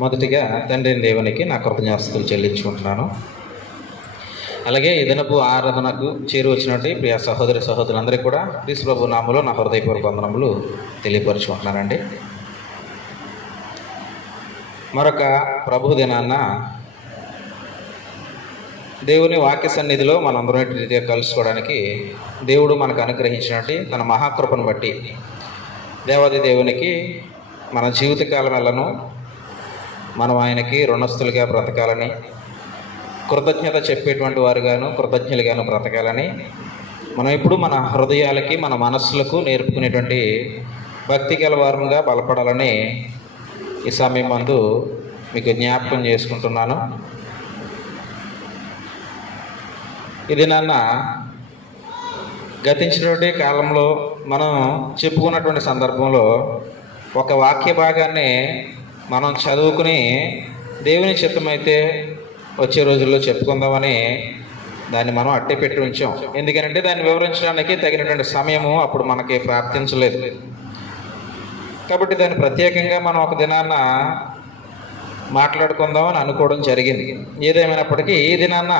మొదటిగా తండ్రి దేవునికి నా కృతజ్ఞాస్తులు చెల్లించుకుంటున్నాను. అలాగే ఈ దినపు ఆరాధనకు చేరువచ్చినట్టు ప్రియ సహోదరి సహోదరులందరికీ కూడా క్రీస్తు ప్రభు నామములో నా హృదయపూర్వక వందనములు తెలియపరుచుకుంటున్నానండి. మరొక ప్రభు దినాన్న దేవుని వాక్య సన్నిధిలో మనందరం రీతిగా కలుసుకోవడానికి దేవుడు మనకు అనుగ్రహించినట్టు తన మహాకృపను బట్టి దేవాది దేవునికి మన జీవితకాలం వెళ్ళను మనం ఆయనకి రుణస్థులుగా బ్రతకాలని, కృతజ్ఞత చెప్పేటువంటి వారుగాను కృతజ్ఞులుగాను బ్రతకాలని మనం ఇప్పుడు మన హృదయాలకి మన మనస్సులకు నేర్పుకునేటువంటి భక్తి గల వారంగా బలపడాలని ఈ సమయం మందు మీకు జ్ఞాపకం చేసుకుంటున్నాను. ఇది నాన్న గతించినటువంటి కాలంలో మనం చెప్పుకున్నటువంటి సందర్భంలో ఒక వాక్య భాగాన్ని మనం చదువుకుని దేవుని చిత్తమైతే వచ్చే రోజుల్లో చెప్పుకుందామని దాన్ని మనం అట్టే పెట్టి ఉంచాం. ఎందుకంటే దాన్ని వివరించడానికి తగినటువంటి సమయము అప్పుడు మనకి ప్రాప్తించలేదు. కాబట్టి దాన్ని ప్రత్యేకంగా మనం ఒక దినాన్న మాట్లాడుకుందామని అనుకోవడం జరిగింది. ఏదేమైనప్పటికీ ఈ దినాన్న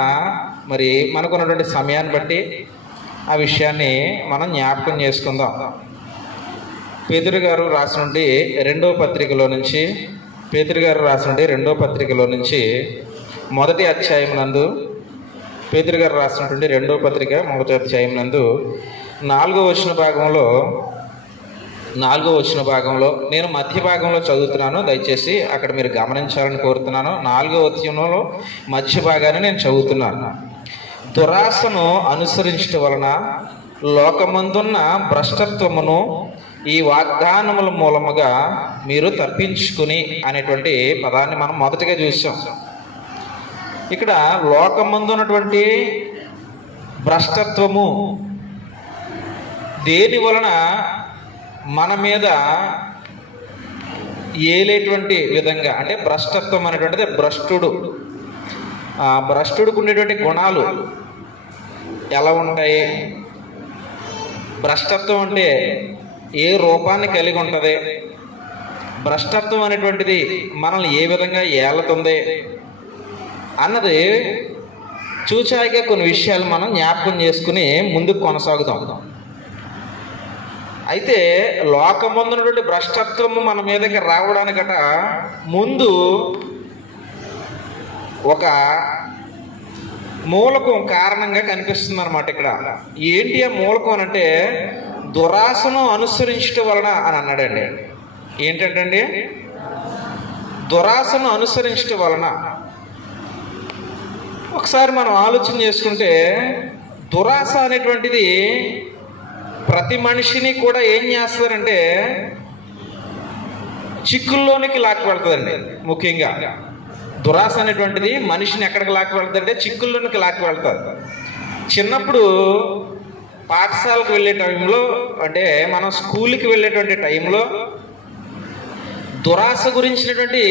మరి మనకున్నటువంటి సమయాన్ని బట్టి ఆ విషయాన్ని మనం జ్ఞాపకం చేసుకుందాం. పేతురు గారు రాసినటువంటి రెండో పత్రికలో నుంచి మొదటి అధ్యాయం నందు పేతురు గారు రాసినటువంటి రెండో పత్రిక మొదటి అధ్యాయం నందు 4వ వచన భాగంలో నేను మధ్య భాగంలో చదువుతున్నాను, దయచేసి అక్కడ మీరు గమనించాలని కోరుతున్నాను. 4వ అధ్యాయంలో మధ్య భాగాన్ని నేను చదువుతున్నాను. దురాశను అనుసరించడం వలన లోకమందున్న భ్రష్టత్వమును ఈ వాగ్దానముల మూలముగా మీరు తప్పించుకుని అనేటువంటి పదాన్ని మనం మొదటిగా చూసాం. ఇక్కడ లోకమందు ఉన్నటువంటి భ్రష్టత్వము దేని వలన మన మీద ఏలేటువంటి విధంగా, అంటే భ్రష్టత్వం అనేటువంటిది భ్రష్టుడికి ఉండేటువంటి గుణాలు ఎలా ఉంటాయి, భ్రష్టత్వం అంటే ఏ రూపాన్ని కలిగి ఉంటుంది, భ్రష్టత్వం అనేటువంటిది మనల్ని ఏ విధంగా ఏలుతుంది అన్నది చూచాయిగా కొన్ని విషయాలు మనం జ్ఞాపకం చేసుకుని ముందుకు కొనసాగుతాం. అయితే లోకమందున్నటువంటి భ్రష్టత్వము మన మీదకి రావడానికట ముందు ఒక మూలకం కారణంగా కనిపిస్తుంది అన్నమాట. ఇక్కడ ఏంటి ఆ మూలకం అని అంటే దురాశను అనుసరించడం వలన అని అన్నాడండి. ఏంటంటే దురాశను అనుసరించడం వలన ఒకసారి మనం ఆలోచన చేసుకుంటే దురాశ అనేటువంటిది ప్రతి మనిషిని కూడా ఏం చేస్తారంటే చిక్కుల్లోనికి లాక్కి వెళ్తుందండి. ముఖ్యంగా దురాశ అనేటువంటిది మనిషిని ఎక్కడికి లాక్కి వెళ్తుందంటే చిక్కుల్లోనికి లాక్కి వెళ్తారు. చిన్నప్పుడు పాఠశాలకు వెళ్ళే టైంలో, అంటే మనం స్కూల్కి వెళ్ళేటువంటి టైంలో దురాశ గురించినటువంటి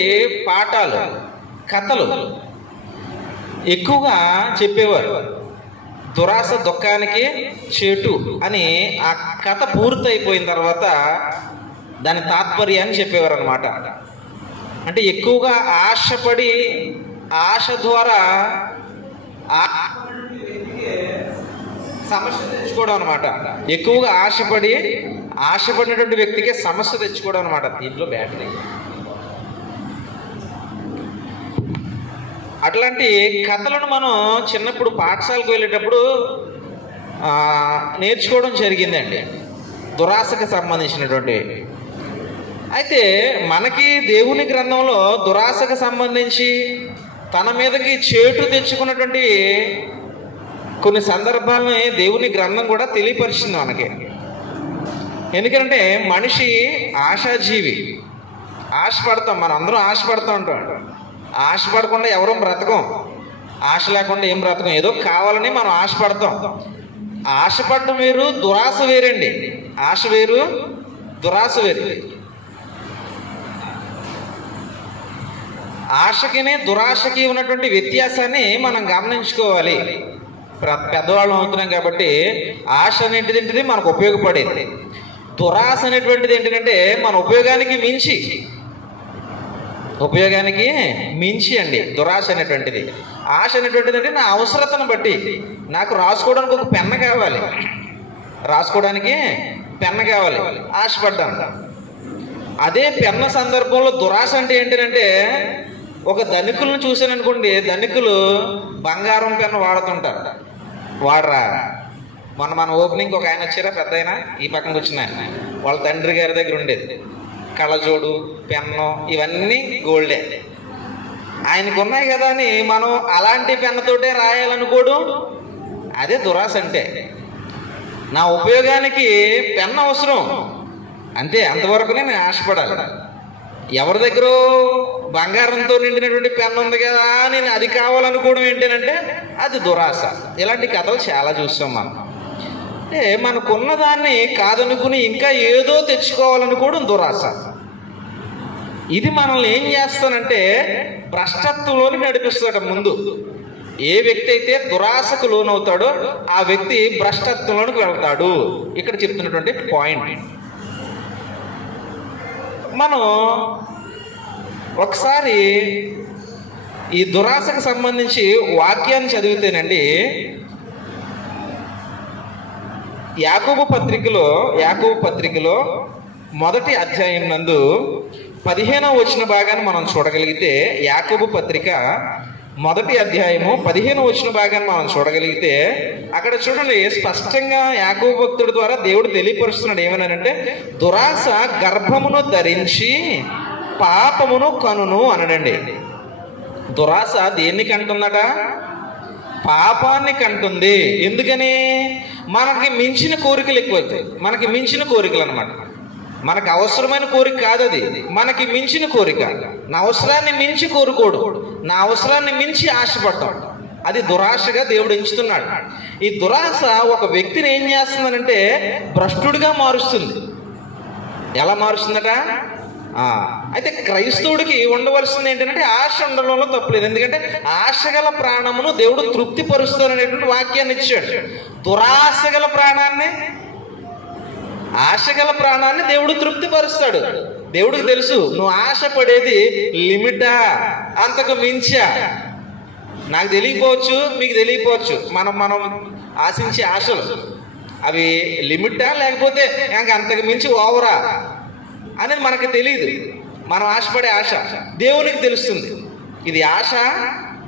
పాఠాలు, కథలు ఎక్కువగా చెప్పేవారు. దురాశ దుఃఖానికి చేటు అని ఆ కథ పూర్తయిపోయిన తర్వాత దాని తాత్పర్యాన్ని చెప్పేవారు అనమాట. అంటే ఎక్కువగా ఆశపడి ఆశ ద్వారా సమస్య తెచ్చుకోవడం అనమాట. ఎక్కువగా ఆశపడినటువంటి వ్యక్తికి సమస్య తెచ్చుకోవడం అనమాట. దీంట్లో బ్యాటరీ అట్లాంటి కథలను మనం చిన్నప్పుడు పాఠశాలకు వెళ్ళేటప్పుడు నేర్చుకోవడం జరిగిందండి, దురాశకు సంబంధించినటువంటి. అయితే మనకి దేవుని గ్రంథంలో దురాశకు సంబంధించి తన మీదకి చేటు తెచ్చుకున్నటువంటి కొన్ని సందర్భాలని దేవుని గ్రంథం కూడా తెలియపరిచింది మనకి. ఎందుకంటే మనిషి ఆశాజీవి, ఆశపడతాం, మనం అందరం ఆశపడుతూ ఉంటాం. ఆశపడకుండా ఎవరూ బ్రతకం, ఆశ లేకుండా ఏం బ్రతకం. ఏదో కావాలని మనం ఆశపడతాం. ఆశపడటం వేరు, దురాశ వేరండి. ఆశ వేరు, దురాశ వేరు. ఆశకిని దురాశకి ఉన్నటువంటి వ్యత్యాసాన్ని మనం గమనించుకోవాలి. పెద్దవాళ్ళం అవుతున్నాం కాబట్టి ఆశ అనేటిది మనకు ఉపయోగపడేది. దురాశ అనేటువంటిది ఏంటంటే మన ఉపయోగానికి మించి ఉపయోగానికి మించి అండి దురాశ అనేటువంటిది. ఆశ అనేటువంటిది అంటే నా అవసరతను బట్టి, నాకు రాసుకోవడానికి ఒక పెన్ను కావాలి, రాసుకోవడానికి పెన్ను కావాలి, ఆశపడ్డాను. అదే పెన్ను సందర్భంలో దురాశ అంటే ఏంటంటే, ఒక ధనికులను చూశాను అనుకోండి, ధనికులు బంగారం పెన్ను వాడుతుంటారు, వాడరా. మన ఓపెనింగ్ ఒక ఆయన వచ్చారా, పెద్ద ఆయన, ఈ పక్కన వచ్చిన ఆయన, వాళ్ళ తండ్రి గారి దగ్గర ఉండేది కళ్ళజోడు, పెన్ను, ఇవన్నీ గోల్డే. ఆయనకు ఉన్నాయి కదా అని మనం అలాంటి పెన్నుతోటే రాయాలనుకోవడం, అదే దురాశ అంటే. నా ఉపయోగానికి పెన్ను అవసరం అంతే, అంతవరకునే నేను ఆశపడాలి. ఎవరి దగ్గర బంగారంతో నిండినటువంటి పెన్ను ఉంది కదా నేను అది కావాలనుకోవడం ఏంటంటే అది దురాశ. ఇలాంటి కథలు చాలా చూస్తాం మనం. అంటే మనకున్న దాన్ని కాదనుకుని ఇంకా ఏదో తెచ్చుకోవాలనుకోవడం దురాశ. ఇది మనల్ని ఏం చేస్తానంటే భ్రష్టత్వంలోకి నడిపిస్తాడు. ముందు ఏ వ్యక్తి అయితే దురాశకు లోనవుతాడో ఆ వ్యక్తి భ్రష్టత్వంలోకి వెళ్తాడు. ఇక్కడ చెప్తున్నటువంటి పాయింట్. మనం ఒకసారి ఈ దురాశకు సంబంధించి వాక్యాన్ని చదివితేనండి, యాకోబు పత్రికలో మొదటి అధ్యాయం నందు 15వ వచన భాగాన్ని మనం చూడగలిగితే, యాకోబు పత్రిక మొదటి అధ్యాయము 15వ వచన భాగాన్ని మనం చూడగలిగితే, అక్కడ చూడండి స్పష్టంగా యాకోబు భక్తుడి ద్వారా దేవుడు తెలియపరుస్తున్నాడు. ఏమనంటే, దురాశ గర్భమును ధరించి పాపమును కనును అనడండి. దురాశ దేన్ని కంటుందట? పాపాన్ని కంటుంది. ఎందుకని? మనకి మించిన కోరికలు ఎక్కువైతాయి. మనకి మించిన కోరికలు అనమాట. మనకు అవసరమైన కోరిక కాదు అది, మనకి మించిన కోరిక. నా అవసరాన్ని మించి కోరుకోడు, నా అవసరాన్ని మించి ఆశపడతాం. అది దురాశగా దేవుడు ఎంచుతున్నాడు. ఈ దురాశ ఒక వ్యక్తిని ఏం చేస్తుందనంటే భ్రష్టుడిగా మారుస్తుంది. ఎలా మారుస్తుందట? అయితే క్రైస్తవుడికి ఉండవలసింది ఏంటంటే ఆశ ఉండడంలో తప్పలేదు. ఎందుకంటే ఆశ గల ప్రాణమును దేవుడు తృప్తి పరుస్తాననేటువంటి వాక్యాన్ని ఇచ్చాడు. దురాశ గల ప్రాణాన్ని, ఆశగల ప్రాణాన్ని దేవుడు తృప్తి పరుస్తాడు. దేవుడికి తెలుసు నువ్వు ఆశపడేది లిమిటా, అంతకు మించా. నాకు తెలియకపోవచ్చు, మీకు తెలియకపోవచ్చు. మనం ఆశించే ఆశలు అవి లిమిటా లేకపోతే ఇంకా అంతకు మించి ఓవరా అనేది మనకు తెలియదు. మనం ఆశపడే ఆశ దేవునికి తెలుస్తుంది. ఇది ఆశ,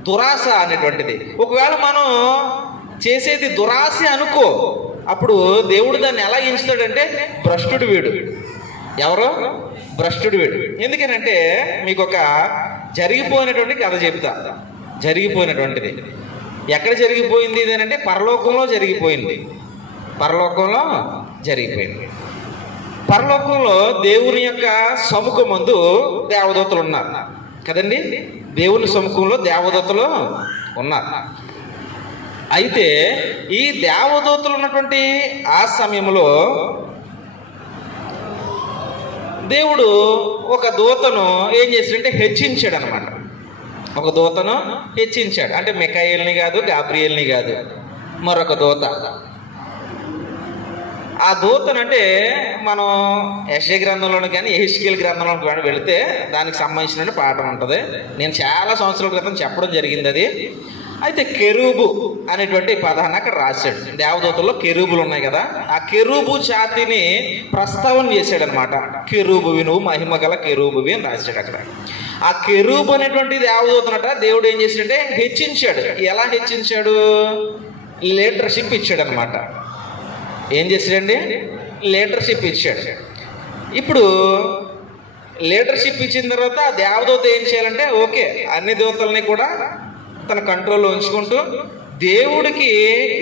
దురాశ అనేటువంటిది. ఒకవేళ మనం చేసేది దురాశ అనుకో, అప్పుడు దేవుడు దాన్ని ఎలా ఎంచుతాడంటే భ్రష్టుడు వీడు. ఎవరో భ్రష్టుడు వీడు. ఎందుకనంటే మీకు ఒక జరిగిపోయినటువంటి కథ చెప్తా. జరిగిపోయినటువంటిది ఎక్కడ జరిగిపోయింది ఇది అంటే పరలోకంలో జరిగిపోయింది. పరలోకంలో జరిగిపోయింది. పరలోకంలో దేవుని యొక్క సముఖమందు దేవదూతలు ఉన్నారు కదండి. దేవుని సముఖంలో దేవదూతలు ఉన్నారు. అయితే ఈ దేవదూతలు ఉన్నటువంటి ఆ సమయంలో దేవుడు ఒక దూతను ఏం చేశాడంటే హెచ్చించాడు అనమాట. ఒక దూతను హెచ్చించాడు. అంటే మిఖాయేల్ని కాదు, గాబ్రియేల్ని కాదు, మరొక దూత. ఆ దూతనంటే మనం యెషయా గ్రంథంలోని కానీ యెహెజ్కేలు గ్రంథంలోకి కానీ వెళితే దానికి సంబంధించిన పాఠం ఉంటుంది. నేను చాలా సంవత్సరాల క్రితం చెప్పడం జరిగింది అది. అయితే కెరూబు అనేటువంటి పదాన్ని అక్కడ రాశాడు. దేవదూతల్లో కెరూబులు ఉన్నాయి కదా, ఆ కెరూబు జాతిని ప్రస్తావన చేశాడు అనమాట. కెరూబువి నువ్వు మహిమ గల కెరూబువి అని రాశాడు అక్కడ. ఆ కెరూబు అనేటువంటి దేవదూతనట దేవుడు ఏం చేశాడంటే హెచ్చించాడు. ఎలా హెచ్చించాడు? లీడర్షిప్ ఇచ్చాడు అనమాట. ఏం చేశాడండి? లీడర్షిప్ ఇచ్చాడు. ఇప్పుడు లీడర్షిప్ ఇచ్చిన తర్వాత ఆ దేవదూత ఏం చేయాలంటే ఓకే అన్ని దూతల్ని కూడా తన కంట్రోల్లో ఉంచుకుంటూ దేవుడికి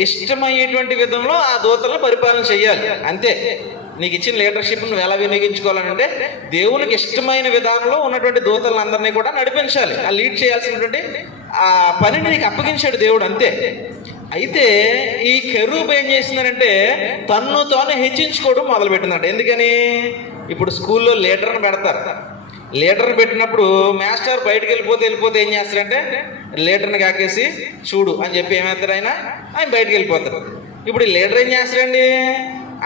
ఇష్టమయ్యేటువంటి విధంలో ఆ దూతలను పరిపాలన చేయాలి. అంతే. నీకు ఇచ్చిన లీడర్షిప్ నువ్వు ఎలా వినియోగించుకోవాలంటే దేవునికి ఇష్టమైన విధానంలో ఉన్నటువంటి దూతలందరినీ కూడా నడిపించాలి. ఆ లీడ్ చేయాల్సినటువంటి ఆ పనిని నీకు అప్పగించాడు దేవుడు, అంతే. అయితే ఈ కెరూబు ఏం చేసిందనంటే తన్ను తాను హెచ్చించుకోవడం మొదలుపెట్టిందంట. ఎందుకని? ఇప్పుడు స్కూల్లో లీడర్ని పెడతారు. లీడర్ని పెట్టినప్పుడు మాస్టర్ బయటకు వెళ్ళిపోతే ఏం చేస్తారంటే లీడర్ని కాకేసి చూడు అని చెప్పి ఏమవుతారు, ఆయన బయటకు వెళ్ళిపోతారు. ఇప్పుడు ఈ లీడర్ ఏం చేస్తారండి?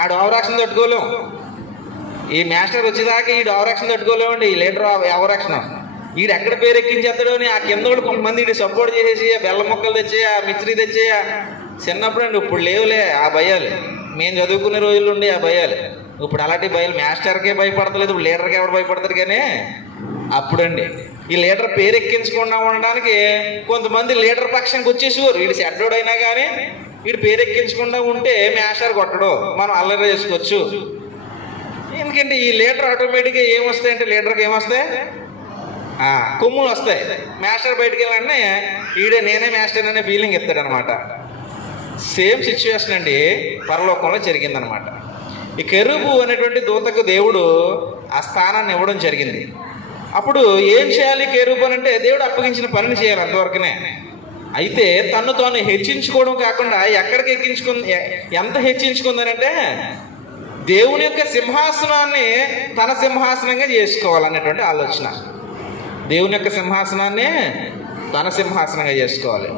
ఆడు ఓవరాక్షన్ తట్టుకోలేము. ఈ మాస్టర్ వచ్చేదాకా ఈ ఓవరాక్షన్ తట్టుకోలేమండి. ఈ లీడర్ ఓవరాక్షన్ వీడు ఎక్కడ పేరు ఎక్కించేస్తాడో అని ఆ కింద కూడా కొంతమంది వీడు సపోర్ట్ చేసేసి ఆ బెల్లం ముక్కలు తెచ్చేయ, ఆ మిక్చరీ తెచ్చేయ. చిన్నప్పుడు అండి, ఇప్పుడు లేవులే ఆ భయాలు. మేము చదువుకునే రోజులు ఉండి ఆ భయాలు. ఇప్పుడు అలాంటి భయాలు మాస్టర్కే భయపడతలేదు, ఇప్పుడు లీడర్కి ఎవరు భయపడతారు. కానీ అప్పుడండి ఈ లీడర్ పేరు ఎక్కించకుండా ఉండడానికి కొంతమంది లీడర్ పక్షానికి వచ్చేసేవారు. వీడు సెడ్డోడైనా కానీ వీడు పేరు ఎక్కించకుండా ఉంటే మాస్టర్ కొట్టడు, మనం అల్లరి చేసుకోవచ్చు. ఎందుకంటే ఈ లీడర్ ఆటోమేటిక్గా ఏమొస్తాయంటే, లీడర్కి ఏమొస్తాయి, కొమ్ములు వస్తాయి. మాస్టర్ బయటికి వెళ్ళాలంటే ఈడే నేనే మాస్టర్ అనే ఫీలింగ్ ఇస్తాడనమాట. సేమ్ సిచ్యువేషన్ అండి పరలోకంలో జరిగిందనమాట. ఈ కెరూబు అనేటువంటి దూతకు దేవుడు ఆ స్థానాన్ని ఇవ్వడం జరిగింది. అప్పుడు ఏం చేయాలి కెరూబు అని అంటే, దేవుడు అప్పగించిన పనిని చేయాలి అంతవరకునే. అయితే తను తాను హెచ్చించుకోవడం కాకుండా ఎక్కడికి ఎంత హెచ్చించుకుందనంటే, దేవుని యొక్క సింహాసనాన్ని తన సింహాసనంగా చేసుకోవాలనేటువంటి ఆలోచన. దేవుని యొక్క సింహాసనాన్ని తన సింహాసనంగా చేసుకోవాలి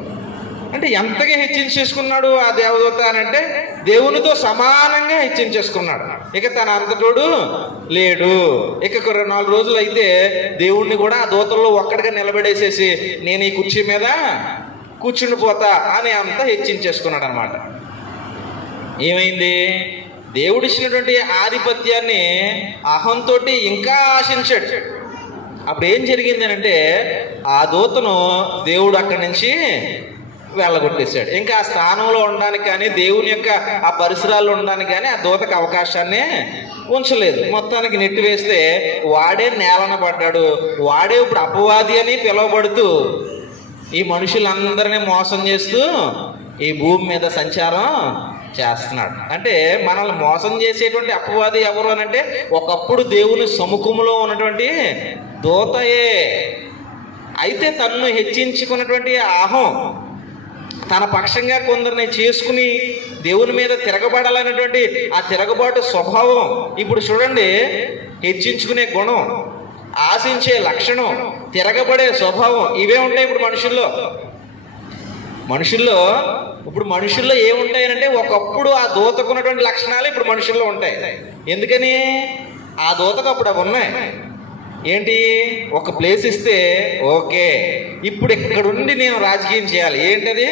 అంటే ఎంతగా హెచ్చించేసుకున్నాడు ఆ దేవదూత అని అంటే, దేవునితో సమానంగా హెచ్చించేసుకున్నాడు. ఇక తన అంతటోడు లేడు. ఇక 4 రోజులు అయితే దేవుణ్ణి కూడా ఆ దూతల్లో ఒక్కడిగా నిలబడేసేసి నేను ఈ కుర్చీ మీద కూర్చుండిపోతా అని అంతా హెచ్చించేసుకున్నాడు అనమాట. ఏమైంది, దేవుడు ఇచ్చినటువంటి ఆధిపత్యాన్ని అహంతో ఇంకా ఆశించాడు. అప్పుడు ఏం జరిగింది అని అంటే, ఆ దూతను దేవుడు అక్కడి నుంచి వెళ్ళగొట్టేశాడు. ఇంకా ఆ స్థానంలో ఉండడానికి కానీ, దేవుని యొక్క ఆ పరిసరాల్లో ఉండడానికి కానీ ఆ దూతకు అవకాశాన్ని ఉంచలేదు. మొత్తానికి నెట్టి వేస్తే వాడే నేలన పడ్డాడు. వాడే ఇప్పుడు అపవాది అని పిలువబడుతూ ఈ మనుషులందరినీ మోసం చేస్తూ ఈ భూమి మీద సంచారం చేస్తున్నాడు. అంటే మనల్ని మోసం చేసేటువంటి అపవాది ఎవరు అని అంటే, ఒకప్పుడు దేవుని సముఖంలో ఉన్నటువంటి దూతయే. అయితే తనను హెచ్చించుకున్నటువంటి అహం తన పక్షంగా కొందరిని చేసుకుని దేవుని మీద తిరగబడాలనేటువంటి ఆ తిరగబాటు స్వభావం. ఇప్పుడు చూడండి, హెచ్చించుకునే గుణం, ఆశించే లక్షణం, తిరగబడే స్వభావం, ఇవే ఉంటాయి ఇప్పుడు మనుషుల్లో ఏముంటాయనంటే, ఒకప్పుడు ఆ దూతకున్నటువంటి లక్షణాలు ఇప్పుడు మనుషుల్లో ఉంటాయి. ఎందుకని, ఆ దూతకు అప్పుడు అవి ఉన్నాయి. ఏంటి, ఒక ప్లేస్ ఇస్తే ఓకే, ఇప్పుడు ఇక్కడుండి నేను రాజకీయం చేయాలి. ఏంటది,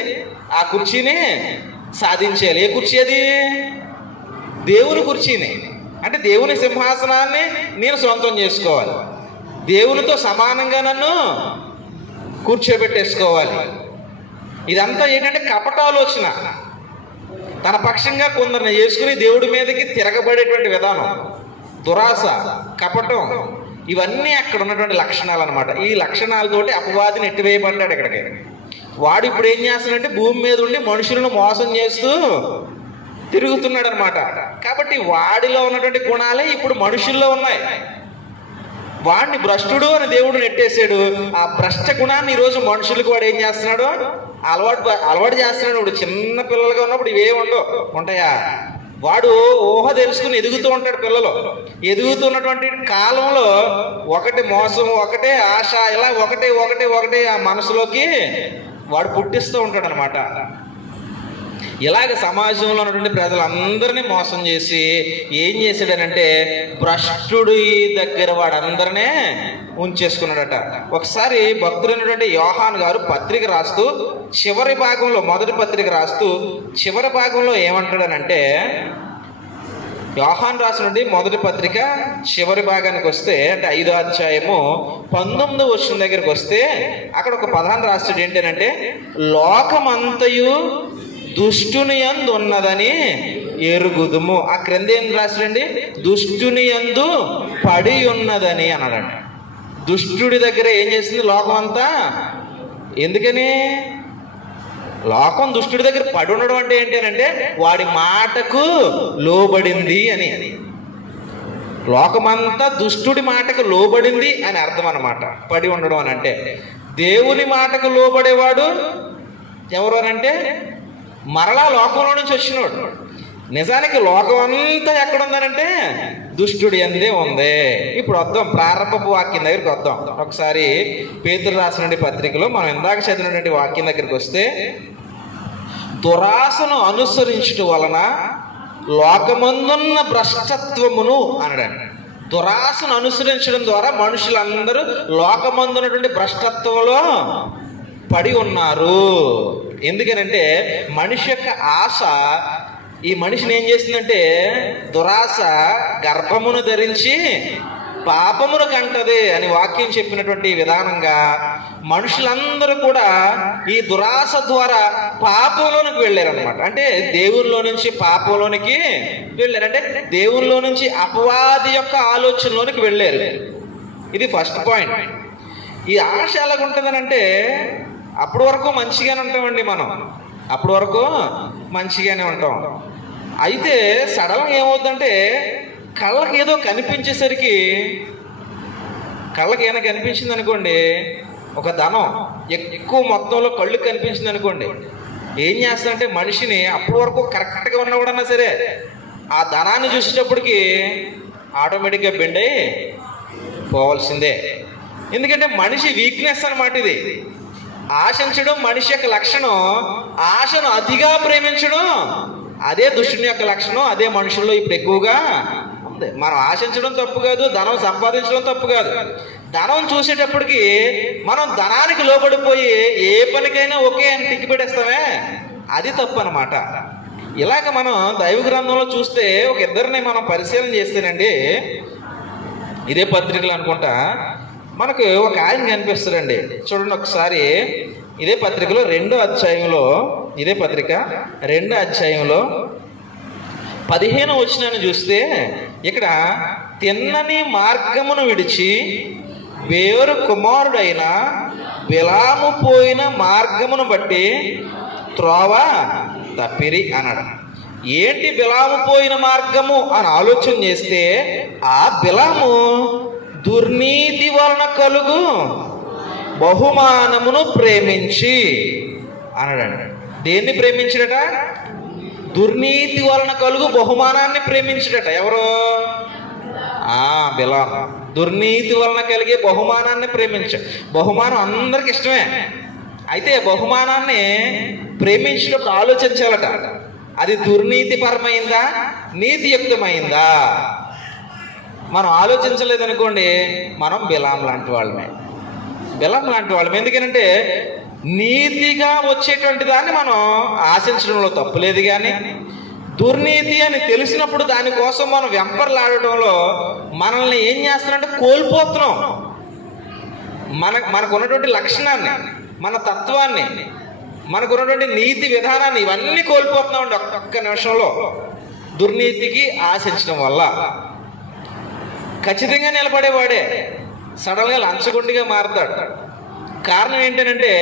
ఆ కుర్చీని సాధించేయాలి. ఏ కుర్చీ అది, దేవుని కుర్చీని. అంటే దేవుని సింహాసనాన్ని నేను సొంతం చేసుకోవాలి, దేవునితో సమానంగా నన్ను కూర్చోబెట్టేసుకోవాలి. ఇదంతా ఏంటంటే కపటాలోచన. తన పక్షంగా కొందరిని చేసుకుని దేవుడి మీదకి తిరగబడేటువంటి విధానం, దురాశ, కపటం, ఇవన్నీ అక్కడ ఉన్నటువంటి లక్షణాలు అనమాట. ఈ లక్షణాలతోటి అపవాదిని ఎట్టివేయబడ్డాడు ఇక్కడికి. వాడు ఇప్పుడు ఏం చేస్తున్నాడంటే, భూమి మీద ఉండి మనుషులను మోసం చేస్తూ తిరుగుతున్నాడు అనమాట. కాబట్టి వాడిలో ఉన్నటువంటి గుణాలే ఇప్పుడు మనుషుల్లో ఉన్నాయి. వాడిని భ్రష్టుడు అని దేవుడు నెట్టేశాడు. ఆ భ్రష్ట గుణాన్ని ఈరోజు మనుషులకు వాడు ఏం చేస్తున్నాడు, అలవాటు చేస్తున్నాడు. ఇప్పుడు చిన్న పిల్లలుగా ఉన్నప్పుడు ఇవే ఉంటాయా, వాడు ఊహ తెలుసుకుని ఎదుగుతూ ఉంటాడు. పిల్లలు ఎదుగుతున్నటువంటి కాలంలో ఒకటి మోసం, ఒకటే ఆశ, ఇలా ఒకటే ఆ మనసులోకి వాడు పుట్టిస్తూ ఉంటాడు అనమాట. ఇలాగ సమాజంలో ఉన్నటువంటి ప్రజలందరినీ మోసం చేసి ఏం చేశాడనంటే, భ్రష్టుడి దగ్గర వాడందరినే ఉంచేసుకున్నాడట. ఒకసారి భక్తుడైనటువంటి యోహాన్ గారు పత్రిక రాస్తూ చివరి భాగంలో, మొదటి పత్రిక రాస్తూ చివరి భాగంలో ఏమంటాడనంటే, యోహాన్ రాసినటువంటి మొదటి పత్రిక చివరి భాగానికి వస్తే, అంటే 5వ అధ్యాయము 19వ వచనం దగ్గరికి వస్తే, అక్కడ ఒక పదాన్ని రాస్తాడు. ఏంటంటే, లోకమంతయు దుష్టుని యందు ఉన్నదని ఎరుగుదుము. ఆ క్రింద ఏం రాశాడండి, దుష్టుని యందు పడి ఉన్నదని అన్నాడండి. దుష్టుడి దగ్గర ఏం చేసింది లోకం అంతా. ఎందుకని, లోకం దుష్టుడి దగ్గర పడి ఉండడం అంటే ఏంటంటే, వాడి మాటకు లోబడింది అని. లోకమంతా దుష్టుడి మాటకు లోబడింది అని అర్థం అన్నమాట పడి ఉండడం అని అంటే. దేవుని మాటకు లోబడేవాడు ఎవరు అనంటే, మరలా లోకంలో నుంచి వచ్చినోడు. నిజానికి లోకం అంతా ఎక్కడుందనంటే దుష్టుడి అందే ఉంది. ఇప్పుడు వద్దాం, ప్రారంభపు వాక్యం దగ్గరికి వద్దాం. ఒకసారి పేతురు రాసినటువంటి పత్రికలో మనం ఇందాక చదివినటువంటి వాక్యం దగ్గరికి వస్తే, దురాశను అనుసరించడం వలన లోకమందున్న భ్రష్టత్వమును అనడండి. దురాశను అనుసరించడం ద్వారా మనుషులందరూ లోకమందున్నటువంటి భ్రష్టత్వంలో పడి ఉన్నారు. ఎందుకనంటే మనిషి యొక్క ఆశ ఈ మనిషిని ఏం చేసిందంటే, దురాశ గర్భమును ధరించి పాపమును కంటది అని వాక్యం చెప్పినటువంటి విధానంగా మనుషులందరూ కూడా ఈ దురాశ ద్వారా పాపంలోనికి వెళ్ళారనమాట. అంటే దేవునిలో నుంచి పాపంలోనికి వెళ్ళారు, అంటే దేవునిలో నుంచి అపవాది యొక్క ఆలోచనలోనికి వెళ్ళారు. ఇది ఫస్ట్ పాయింట్. ఈ ఆశ ఎలాగుంటుందని అంటే, అప్పటి వరకు మంచిగానే ఉంటామండి మనం, అప్పటి వరకు మంచిగానే ఉంటాం. అయితే సడన్గా ఏమవుతుందంటే, కళ్ళకి ఏదో కనిపించేసరికి, కళ్ళకి ఏమైనా కనిపించింది అనుకోండి, ఒక ధనం ఎక్కువ మొత్తంలో కళ్ళు కనిపించింది అనుకోండి, ఏం చేస్తారంటే మనిషిని అప్పటి వరకు కరెక్ట్గా ఉన్నవాడన్నా సరే ఆ ధనాన్ని చూసేటప్పటికి ఆటోమేటిక్గా బెండ్ అయ్యి పోవాల్సిందే. ఎందుకంటే మనిషి వీక్నెస్ అన్నమాట ఇది. ఆశించడం మనిషి యొక్క లక్షణం, ఆశను అతిగా ప్రేమించడం అదే దుష్టుని యొక్క లక్షణం. అదే మనుషుల్లో ఇప్పుడు ఎక్కువగా ఉంది. మనం ఆశించడం తప్పు కాదు, ధనం సంపాదించడం తప్పు కాదు. ధనం చూసేటప్పటికి మనం ధనానికి లోబడిపోయి ఏ పనికైనా ఓకే అని టిక్కి పెట్టేస్తామే, అది తప్పు అనమాట. ఇలాగ మనం దైవ గ్రంథంలో చూస్తే ఒక ఇద్దరిని మనం పరిశీలన చేస్తేనండి, ఇదే పత్రికలు అనుకుంటా, మనకు ఒక ఆయన కనిపిస్తారండి. చూడండి ఒకసారి, ఇదే పత్రికలో 2వ అధ్యాయంలో, ఇదే పత్రిక 2వ అధ్యాయంలో 15వ వచనాన్ని చూస్తే, ఇక్కడ తిన్నని మార్గమును విడిచి బేరు కుమారుడైన బిలాము పోయిన మార్గమును బట్టి త్రోవ తప్పిరి అన్నాడు. ఏంటి బిలాము పోయిన మార్గము అని ఆలోచన చేస్తే, ఆ బిలాము దుర్నీతి వలన కలుగు బహుమానమును ప్రేమించి అన్నాడండి. దేన్ని ప్రేమించడట? దుర్నీతి వలన కలుగు బహుమానాన్ని ప్రేమించడట. ఎవరు? బిలాం. దుర్నీతి వలన కలిగే బహుమానాన్ని ప్రేమించాడు. బహుమానం అందరికి ఇష్టమే, అయితే బహుమానాన్ని ప్రేమించినప్పుడు ఆలోచించాలట, అది దుర్నీతిపరమైందా నీతియుక్తమైందా. మనం ఆలోచించలేదనుకోండి, మనం బిలాం లాంటి వాళ్ళమే, బిలాం లాంటి వాళ్ళమే. ఎందుకంటే నీతిగా వచ్చేటువంటి దాన్ని మనం ఆశించడంలో తప్పులేదు, కానీ దుర్నీతి అని తెలిసినప్పుడు దానికోసం మనం వెంపర్లాడటంలో మనల్ని ఏం చేస్తున్నారంటే కోల్పోతున్నాం. మనకు ఉన్నటువంటి లక్షణాన్ని, మన తత్వాన్ని, మనకున్నటువంటి నీతి విధానాన్ని, ఇవన్నీ కోల్పోతున్నాం అండి ఒక్క నిమిషంలో దుర్నీతికి ఆశించడం వల్ల. ఖచ్చితంగా నిలబడేవాడే సడన్గా లంచగొండిగా మారుతాడు. కారణం ఏంటంటే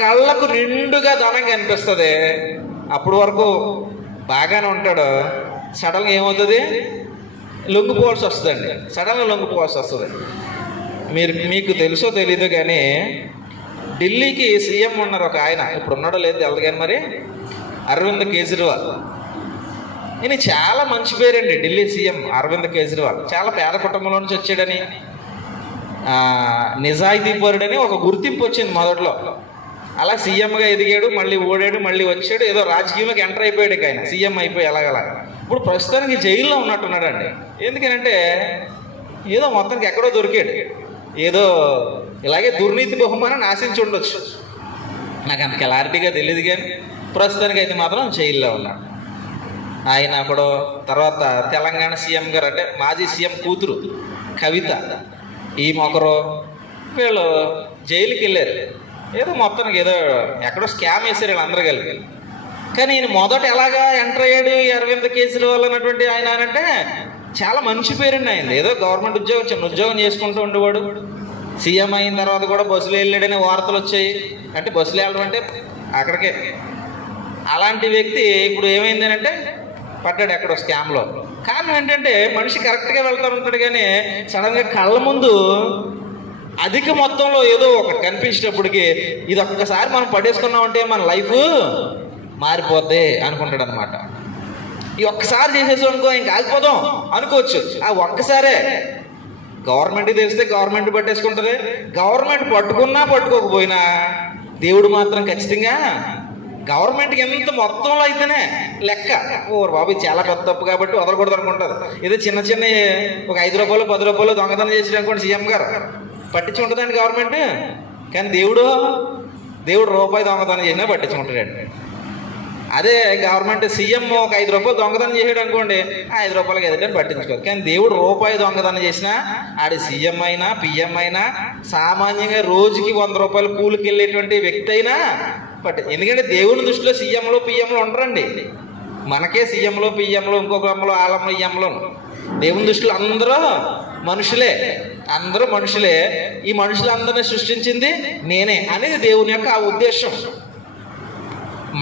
కళ్ళకు నిండుగా ధనం కనిపిస్తుంది, అప్పటి వరకు బాగానే ఉంటాడు, సడన్గా ఏమవుతుంది? లొంగిపోవాల్సి వస్తుందండి. సడన్గా లొంగిపోవాల్సి వస్తుంది. మీకు తెలుసో తెలీదు కానీ ఢిల్లీకి సీఎం ఉన్నారు ఒక ఆయన, ఇప్పుడు ఉన్నాడో లేదు తెలదు కానీ మరి, అరవింద్ కేజ్రీవాల్. ఈయన చాలా మంచి పేరండి, ఢిల్లీ సీఎం అరవింద్ కేజ్రీవాల్. చాలా పేద కుటుంబంలో నుంచి వచ్చాడని, నిజాయితీ పరుడని ఒక గుర్తింపు వచ్చింది మొదట్లో. అలా సీఎంగా ఎదిగాడు, మళ్ళీ ఓడాడు, మళ్ళీ వచ్చాడు, ఏదో రాజకీయంలోకి ఎంటర్ అయిపోయాడు ఆయన, సీఎం అయిపోయి ఎలాగలా. ఇప్పుడు ప్రస్తుతానికి జైల్లో ఉన్నట్టున్నాడండి. ఎందుకనంటే ఏదో మొత్తానికి ఎక్కడో దొరికాడు, ఏదో ఇలాగే దుర్నీతి బహుమానాన్ని ఆశించి ఉండొచ్చు, నాకు అంత క్లారిటీగా తెలియదు, కానీ ప్రస్తుతానికి అయితే మాత్రం జైల్లో ఉన్నాడు ఆయన. అప్పుడు తర్వాత తెలంగాణ సీఎం గారు, అంటే మాజీ సీఎం కూతురు కవిత, ఈ మొకరు, వీళ్ళు జైలుకి వెళ్ళారు. ఏదో మొత్తానికి ఏదో ఎక్కడో స్కామ్ వేసారు వీళ్ళందరూ కలిపి. కానీ ఈయన మొదట ఎలాగా ఎంటర్ అయ్యాడు అరవింద్ కేజ్రీవాల్ అన్నటువంటి ఆయన అంటే చాలా మంచి పేరుండి ఆయన. ఏదో గవర్నమెంట్ ఉద్యోగం, చిన్న ఉద్యోగం చేసుకుంటూ ఉండేవాడు. సీఎం అయిన తర్వాత కూడా బస్సులో వెళ్ళాడనే వార్తలు వచ్చాయి. అంటే బస్సులో వెళ్ళడం అంటే అక్కడికే. అలాంటి వ్యక్తి ఇప్పుడు ఏమైంది అంటే పడ్డాడు ఎక్కడో స్కామ్లో. కారణం ఏంటంటే మనిషి కరెక్ట్గా వెళ్తూ ఉంటాడు, కానీ సడన్గా కళ్ళ ముందు అధిక మొత్తంలో ఏదో ఒకటి కనిపించేటప్పటికి ఇది ఒక్కసారి మనం పడేసుకున్నామంటే మన లైఫ్ మారిపోద్ది అనుకుంటాడు అనమాట. ఈ ఒక్కసారి చేసేసాం అనుకో ఇంకా ఆగిపోదాం అనుకోవచ్చు. ఆ ఒక్కసారే గవర్నమెంట్ తెలిస్తే గవర్నమెంట్ పట్టేసుకుంటుంది. గవర్నమెంట్ పట్టుకున్నా పట్టుకోకపోయినా దేవుడు మాత్రం ఖచ్చితంగా గవర్నమెంట్కి ఎంత మొత్తంలో అయితేనే లెక్క. ఓ బాబు చాలా పెద్ద తప్పు కాబట్టి వదలకూడదు అనుకుంటారు. ఏదో చిన్న చిన్న ఒక 5 రూపాయలు 10 రూపాయలు దొంగతనం చేసాడు అనుకోండి, సీఎం గారు పట్టించుకుంటుందండి గవర్నమెంట్. కానీ దేవుడు రూపాయి దొంగతనం చేసినా పట్టించుకుంటాడండి. అదే గవర్నమెంట్ సీఎం ఒక 5 రూపాయలు దొంగతనం చేసాడు అనుకోండి, 5 రూపాయలకి ఎదుట పట్టించుకోరు. కానీ దేవుడు రూపాయి దొంగతనం చేసినా, ఆడి సీఎం అయినా పిఎం అయినా, సామాన్యంగా రోజుకి 100 రూపాయలు కూలికి వెళ్ళేటువంటి వ్యక్తి అయినా ఎందుకంటే దేవుని దృష్టిలో సీఎంలు పిఎంలు ఉండరండి. మనకే సీఎంలు పిఎంలు ఇంకొక అమ్మలు ఆలమ్మలు ఈఎంలు. దేవుని దృష్టిలో అందరూ మనుషులే, అందరూ మనుషులే. ఈ మనుషులందరినీ సృష్టించింది నేనే అనేది దేవుని యొక్క ఆ ఉద్దేశం.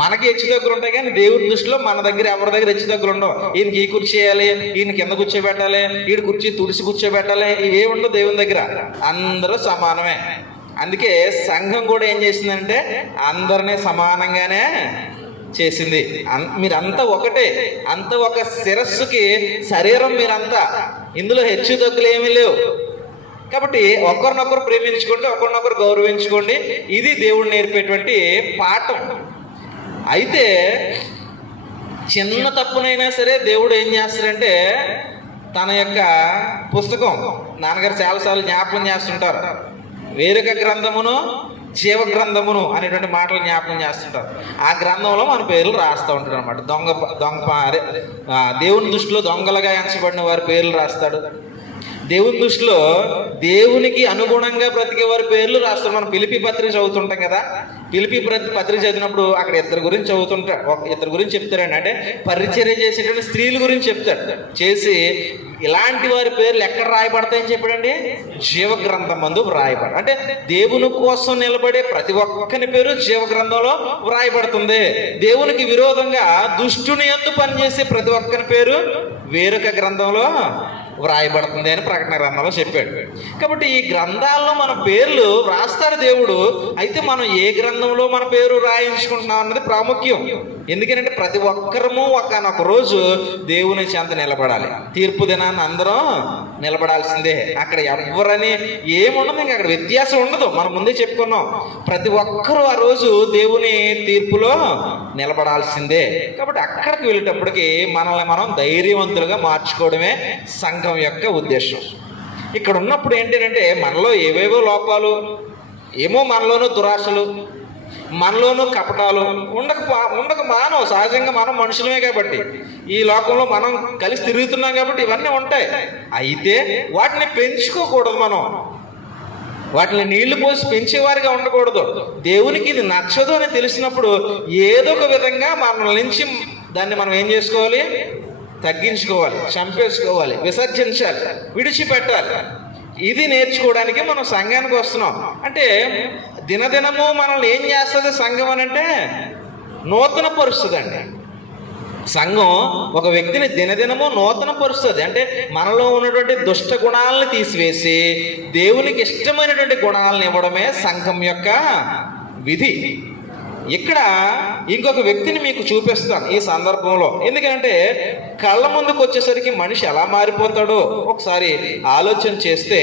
మనకి హెచ్చు దగ్గర ఉంటాయి, కానీ దేవుడి దృష్టిలో మన దగ్గర ఎవరి దగ్గర హెచ్చు దగ్గర ఉండవు. ఈయనకి ఈ కుర్చీ చేయాలి, ఈయన కింద కూర్చోబెట్టాలి, ఈయన కుర్చీ తుడిసి కూర్చోబెట్టాలి, ఇవే ఉండవు దేవుని దగ్గర. అందరూ సమానమే. అందుకే సంఘం కూడా ఏం చేసిందంటే అందరినీ సమానంగానే చేసింది. మీరంతా ఒకటే, అంత ఒక శిరస్సుకి శరీరం మీరంతా. ఇందులో హెచ్చు తగ్గులు ఏమీ లేవు. కాబట్టి ఒకరినొకరు ప్రేమించుకోండి, ఒకరినొకరు గౌరవించుకోండి. ఇది దేవుడు నేర్పేటువంటి పాఠం. అయితే చిన్న తప్పునైనా సరే దేవుడు ఏం చేస్తాడంటే తన యొక్క పుస్తకం, నాన్నగారు చాలాసార్లు జ్ఞాపకం చేస్తుంటారు, వేరొక గ్రంథమును జీవ గ్రంథమును అనేటువంటి మాటలు జ్ఞాపకం చేస్తుంటారు. ఆ గ్రంథంలో మన పేర్లు రాస్తూ ఉంటాడు అనమాట. దేవుని దృష్టిలో దొంగలుగా ఎంచబడిన వారి పేర్లు రాస్తాడు. దేవుని దృష్టిలో దేవునికి అనుగుణంగా బ్రతికే వారి పేర్లు రాస్తాడు. మనం పిలిపి పత్రిక చదువుతుంటాం కదా, పిలిపి పత్రిక చదివినప్పుడు అక్కడ ఇద్దరు గురించి ఇద్దరు గురించి చెప్తారండి. అంటే పరిచర్య చేసేటువంటి స్త్రీల గురించి చెప్తాడు. చేసి ఇలాంటి వారి పేర్లు ఎక్కడ రాయబడతాయని చెప్పాడండి, జీవ గ్రంథం మందు వ్రాయబడ. అంటే దేవుని కోసం నిలబడే ప్రతి ఒక్కని పేరు జీవ గ్రంథంలో వ్రాయబడుతుంది. దేవునికి విరోధంగా దుష్టుని యందు పనిచేసే ప్రతి ఒక్కని పేరు వేరొక గ్రంథంలో వ్రాయబడుతుంది అని ప్రకటన గ్రంథంలో చెప్పాడు. కాబట్టి ఈ గ్రంథాల్లో మన పేర్లు రాస్తాడు దేవుడు. అయితే మనం ఏ గ్రంథంలో మన పేరు రాయించుకుంటున్నాం అన్నది ప్రాముఖ్యం. ఎందుకంటే ప్రతి ఒక్కరము ఒకనొక రోజు దేవుని చెంత నిలబడాలి. తీర్పు దినాన్ని అందరం నిలబడాల్సిందే. అక్కడ ఎవరని ఏముండదు, ఇంకా అక్కడ వ్యత్యాసం ఉండదు. మనం ముందే చెప్పుకున్నాం, ప్రతి ఒక్కరూ ఆ రోజు దేవుని తీర్పులో నిలబడాల్సిందే. కాబట్టి అక్కడికి వెళ్ళేటప్పటికి మనల్ని మనం ధైర్యవంతులుగా మార్చుకోవడమే సంఘం యొక్క ఉద్దేశం. ఇక్కడ ఉన్నప్పుడు ఏంటంటే మనలో ఏవేవో లోపాలు, ఏమో మనలోనూ దురాశలు, మనలోనూ కపటాలు ఉండక మానవ సహజంగా మనం మనుషులమే కాబట్టి, ఈ లోకంలో మనం కలిసి తిరుగుతున్నాం కాబట్టి ఇవన్నీ ఉంటాయి. అయితే వాటిని పెంచుకోకూడదు. మనం వాటిని నీళ్లు పోసి పెంచేవారిగా ఉండకూడదు. దేవునికి ఇది నచ్చదు అని తెలిసినప్పుడు ఏదో ఒక విధంగా మన నుంచి దాన్ని మనం ఏం చేసుకోవాలి, తగ్గించుకోవాలి, చంపేసుకోవాలి, విసర్జించాలి, విడిచిపెట్టాలి. ఇది నేర్చుకోవడానికి మనం సంఘానికి వస్తున్నాం. అంటే దినదినము మనల్ని ఏం చేస్తుంది సంఘం అని అంటే నూతన పరుస్తుందండి. సంఘం ఒక వ్యక్తిని దినదినము నూతన పరుస్తుంది. అంటే మనలో ఉన్నటువంటి దుష్ట గుణాలను తీసివేసి దేవునికి ఇష్టమైనటువంటి గుణాలను ఇవ్వడమే సంఘం యొక్క విధి. ఇక్కడ ఇంకొక వ్యక్తిని మీకు చూపిస్తాను ఈ సందర్భంలో. ఎందుకంటే కళ్ళ ముందుకు వచ్చేసరికి మనిషి ఎలా మారిపోతాడో ఒకసారి ఆలోచన చేస్తే,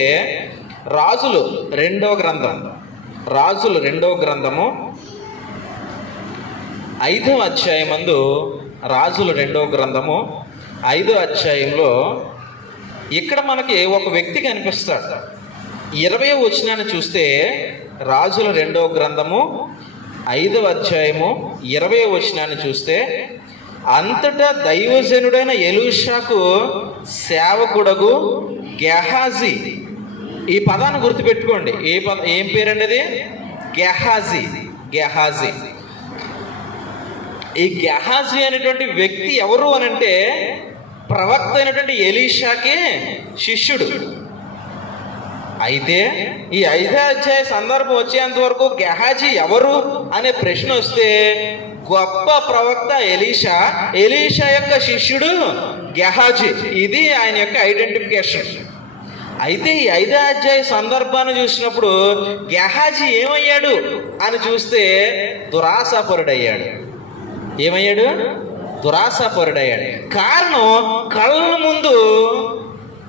రాజులు 2వ గ్రంథం, రాజులు 2వ గ్రంథము 5వ అధ్యాయమందు, రాజులు 2వ గ్రంథము 5వ అధ్యాయంలో ఇక్కడ మనకి ఒక వ్యక్తి కనిపిస్తాడు. 20వ వచనాన్ని చూస్తే, రాజుల 2వ గ్రంథము 5వ అధ్యాయము 20వ వచనాన్ని చూస్తే, అంతటా దైవజనుడైన ఎలీషాకు సేవకుడగు గెహాజీ. ఈ పదాన్ని గుర్తుపెట్టుకోండి. ఏం పేరండి అది? గెహాజీ. గెహాజీ. ఈ గెహాజీ అనేటువంటి వ్యక్తి ఎవరు అనంటే ప్రవక్త అయినటువంటి ఎలీషాకి శిష్యుడు. అయితే ఈ 5వ అధ్యాయ సందర్భం వచ్చేంత వరకు గెహాజీ ఎవరు అనే ప్రశ్న వస్తే, గొప్ప ప్రవక్త ఎలీషా, ఎలీషా యొక్క శిష్యుడు గెహాజీ. ఇది ఆయన యొక్క ఐడెంటిఫికేషన్. అయితే ఈ 5వ అధ్యాయ సందర్భాన్ని చూసినప్పుడు గెహాజీ ఏమయ్యాడు అని చూస్తే దురాశాపరుడయ్యాడు. ఏమయ్యాడు? దురాశాపరుడయ్యాడు. కారణం, కళ్ళ ముందు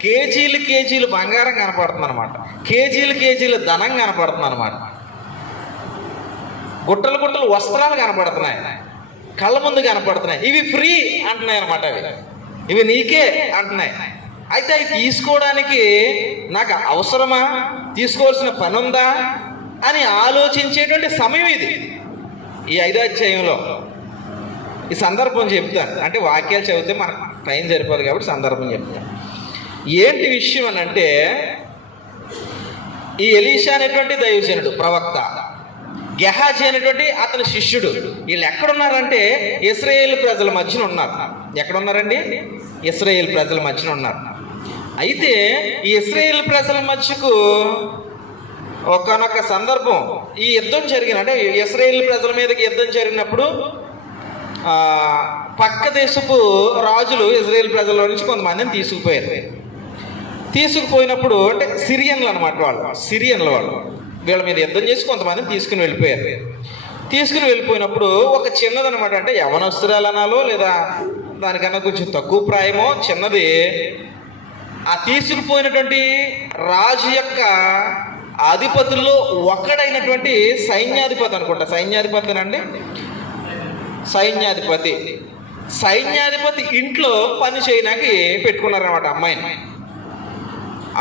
కేజీలు కేజీలు బంగారం కనపడుతుంది అనమాట, కేజీలు కేజీలు ధనం కనపడుతుంది అనమాట, గుట్టలు గుట్టలు వస్త్రాలు కనపడుతున్నాయి. కళ్ళ ముందు కనపడుతున్నాయి, ఇవి ఫ్రీ అంటున్నాయి అనమాట. ఇవి నీకే అంటున్నాయి. అయితే అవి తీసుకోవడానికి నాకు అవసరమా, తీసుకోవాల్సిన పని ఉందా అని ఆలోచించేటువంటి సమయం ఇది. ఈ 5వ అధ్యాయంలో ఈ సందర్భం చెప్తాను. అంటే వాక్యాలు చదివితే మనకు టైం సరిపోదు కాబట్టి సందర్భం చెప్తాను. ఏంటి విషయం అని అంటే, ఈ ఎలీషా అనేటువంటి దైవజనుడు ప్రవక్త, గెహాజీ అనేటువంటి అతని శిష్యుడు, వీళ్ళు ఎక్కడున్నారంటే ఇశ్రాయేలు ప్రజల మధ్యన ఉన్నారు. ఎక్కడున్నారండి? ఇశ్రాయేలు ప్రజల మధ్యన ఉన్నారు. అయితే ఈ ఇశ్రాయేలు ప్రజల మధ్యకు ఒకనొక సందర్భం ఈ యుద్ధం జరిగిన, అంటే ఇశ్రాయేలు ప్రజల మీదకి యుద్ధం జరిగినప్పుడు పక్క దేశపు రాజులు ఇశ్రాయేలు ప్రజల నుంచి కొంతమందిని తీసుకుపోయినప్పుడు అంటే సిరియన్లు అనమాట, సిరియన్ల వాళ్ళు వీళ్ళ మీద యుద్ధం చేసి కొంతమందిని తీసుకుని వెళ్ళిపోయినప్పుడు ఒక చిన్నదనమాట, అంటే యవనస్తురాలు అనాలో లేదా దానికన్నా కొంచెం తక్కువ ప్రాయమో చిన్నది, ఆ తీసుకుపోయినటువంటి రాజు యొక్క అధిపతుల్లో ఒకడైనటువంటి సైన్యాధిపతి అనుకుంటా, సైన్యాధిపతి ఇంట్లో పని చేయడానికి పెట్టుకున్నారన్నమాట అమ్మాయిని.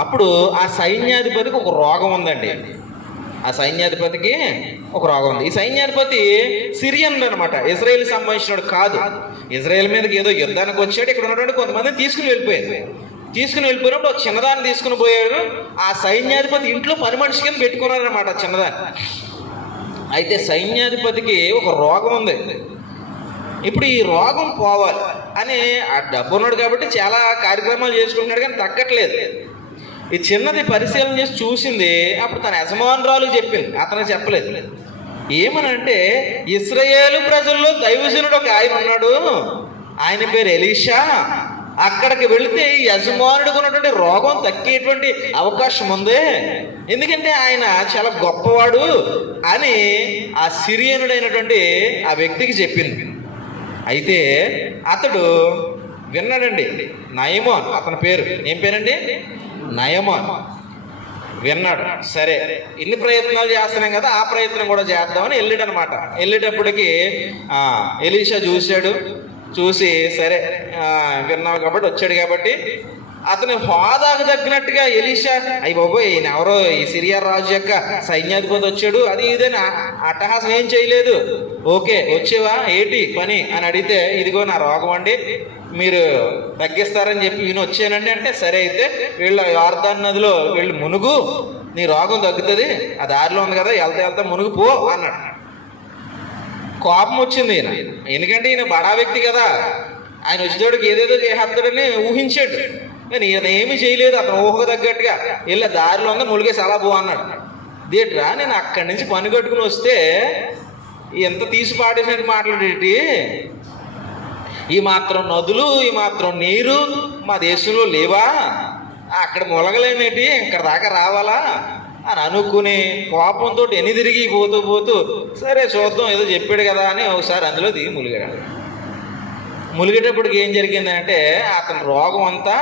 అప్పుడు ఆ సైన్యాధిపతికి ఒక రోగం ఉందండి. ఈ సైన్యాధిపతి సిరియన్లు అనమాట, ఇజ్రాయేల్ సంబంధించినోడు కాదు. ఇజ్రాయేల్ మీదకి ఏదో యుద్ధానికి వచ్చాడు. ఇక్కడ ఉన్నటువంటి కొంతమందిని తీసుకుని వెళ్ళిపోయినప్పుడు ఒక చిన్నదాన్ని తీసుకుని పోయాడు. ఆ సైన్యాధిపతి ఇంట్లో పని మనిషి కింద పెట్టుకున్నారనమాట చిన్నదాన్ని. అయితే సైన్యాధిపతికి ఒక రోగం ఉంది. ఇప్పుడు ఈ రోగం పోవాలి అని ఆ డబ్బు ఉన్నాడు కాబట్టి చాలా కార్యక్రమాలు చేసుకుంటున్నాడు, కానీ తగ్గట్లేదు. ఈ చిన్నది పరిశీలన చేసి చూసింది. అప్పుడు తన యజమానురాలు చెప్పింది, అతను చెప్పలేదు. ఏమనంటే, ఇశ్రాయేలు ప్రజల్లో దైవజనుడు ఒక ఆయన ఉన్నాడు, ఆయన పేరు ఎలీషా. అక్కడికి వెళితే ఈ యజమానుడికి ఉన్నటువంటి రోగం తగ్గేటువంటి అవకాశం ఉంది, ఎందుకంటే ఆయన చాలా గొప్పవాడు అని ఆ సిరియనుడైనటువంటి ఆ వ్యక్తికి చెప్పింది. అయితే అతడు విన్నాడండి. నయమాన్ అతని పేరు. ఏం పేరండి? నయమాన్. విన్నాడు. సరే, ఇన్ని ప్రయత్నాలు చేస్తున్నాం కదా, ఆ ప్రయత్నం కూడా చేద్దామని వెళ్ళాడనమాట. వెళ్ళేటప్పటికి ఎలీషా చూసి సరే విన్నావు కాబట్టి వచ్చాడు కాబట్టి అతని హోదాకు తగ్గినట్టుగా ఎలీషా, అయ్యి బాబోయ్ ఈయన ఎవరో ఈ సిరియా రాజు యొక్క సైన్యాధిపతి వచ్చాడు అది ఇదని అట్టహాసం ఏం చేయలేదు. ఓకే వచ్చేవా ఏంటి పని అని అడిగితే, ఇదిగో నా రోగం అండి, మీరు తగ్గిస్తారని చెప్పి ఈయన వచ్చానండి అంటే, సరే అయితే వీళ్ళు యోర్దాను నదిలో వీళ్ళు మునుగు, నీ రోగం తగ్గుతుంది, ఆ దారిలో ఉంది కదా, వెళ్తా మునుగు పో అన్నాడు. కోపం వచ్చింది ఈయన, ఎందుకంటే ఈయన బడా వ్యక్తి కదా, ఆయన వచ్చేటోడికి ఏదేదో చేస్తాడని ఊహించాడు. కానీ ఈయన ఏమీ చేయలేదు. అతను ఊహకు తగ్గట్టుగా వెళ్ళి దారిలో ఉంది ములిగేసి అలా పో అన్నాడు. దేట్రా, నేను అక్కడి నుంచి పని కట్టుకుని వస్తే ఎంత తీసి పాడేసినట్టు మాట్లాడేటి, ఈ మాత్రం నదులు ఈ మాత్రం నీరు మా దేశంలో లేవా, అక్కడ ములగలేమేటి, ఇక్కడ దాకా రావాలా అని అనుకుని కోపంతో ఎన్ని తిరిగి పోతూ సరే చూద్దాం ఏదో చెప్పాడు కదా అని ఒకసారి అందులో దిగి ములిగేటప్పటికి ఏం జరిగిందంటే, అతని రోగం అంతా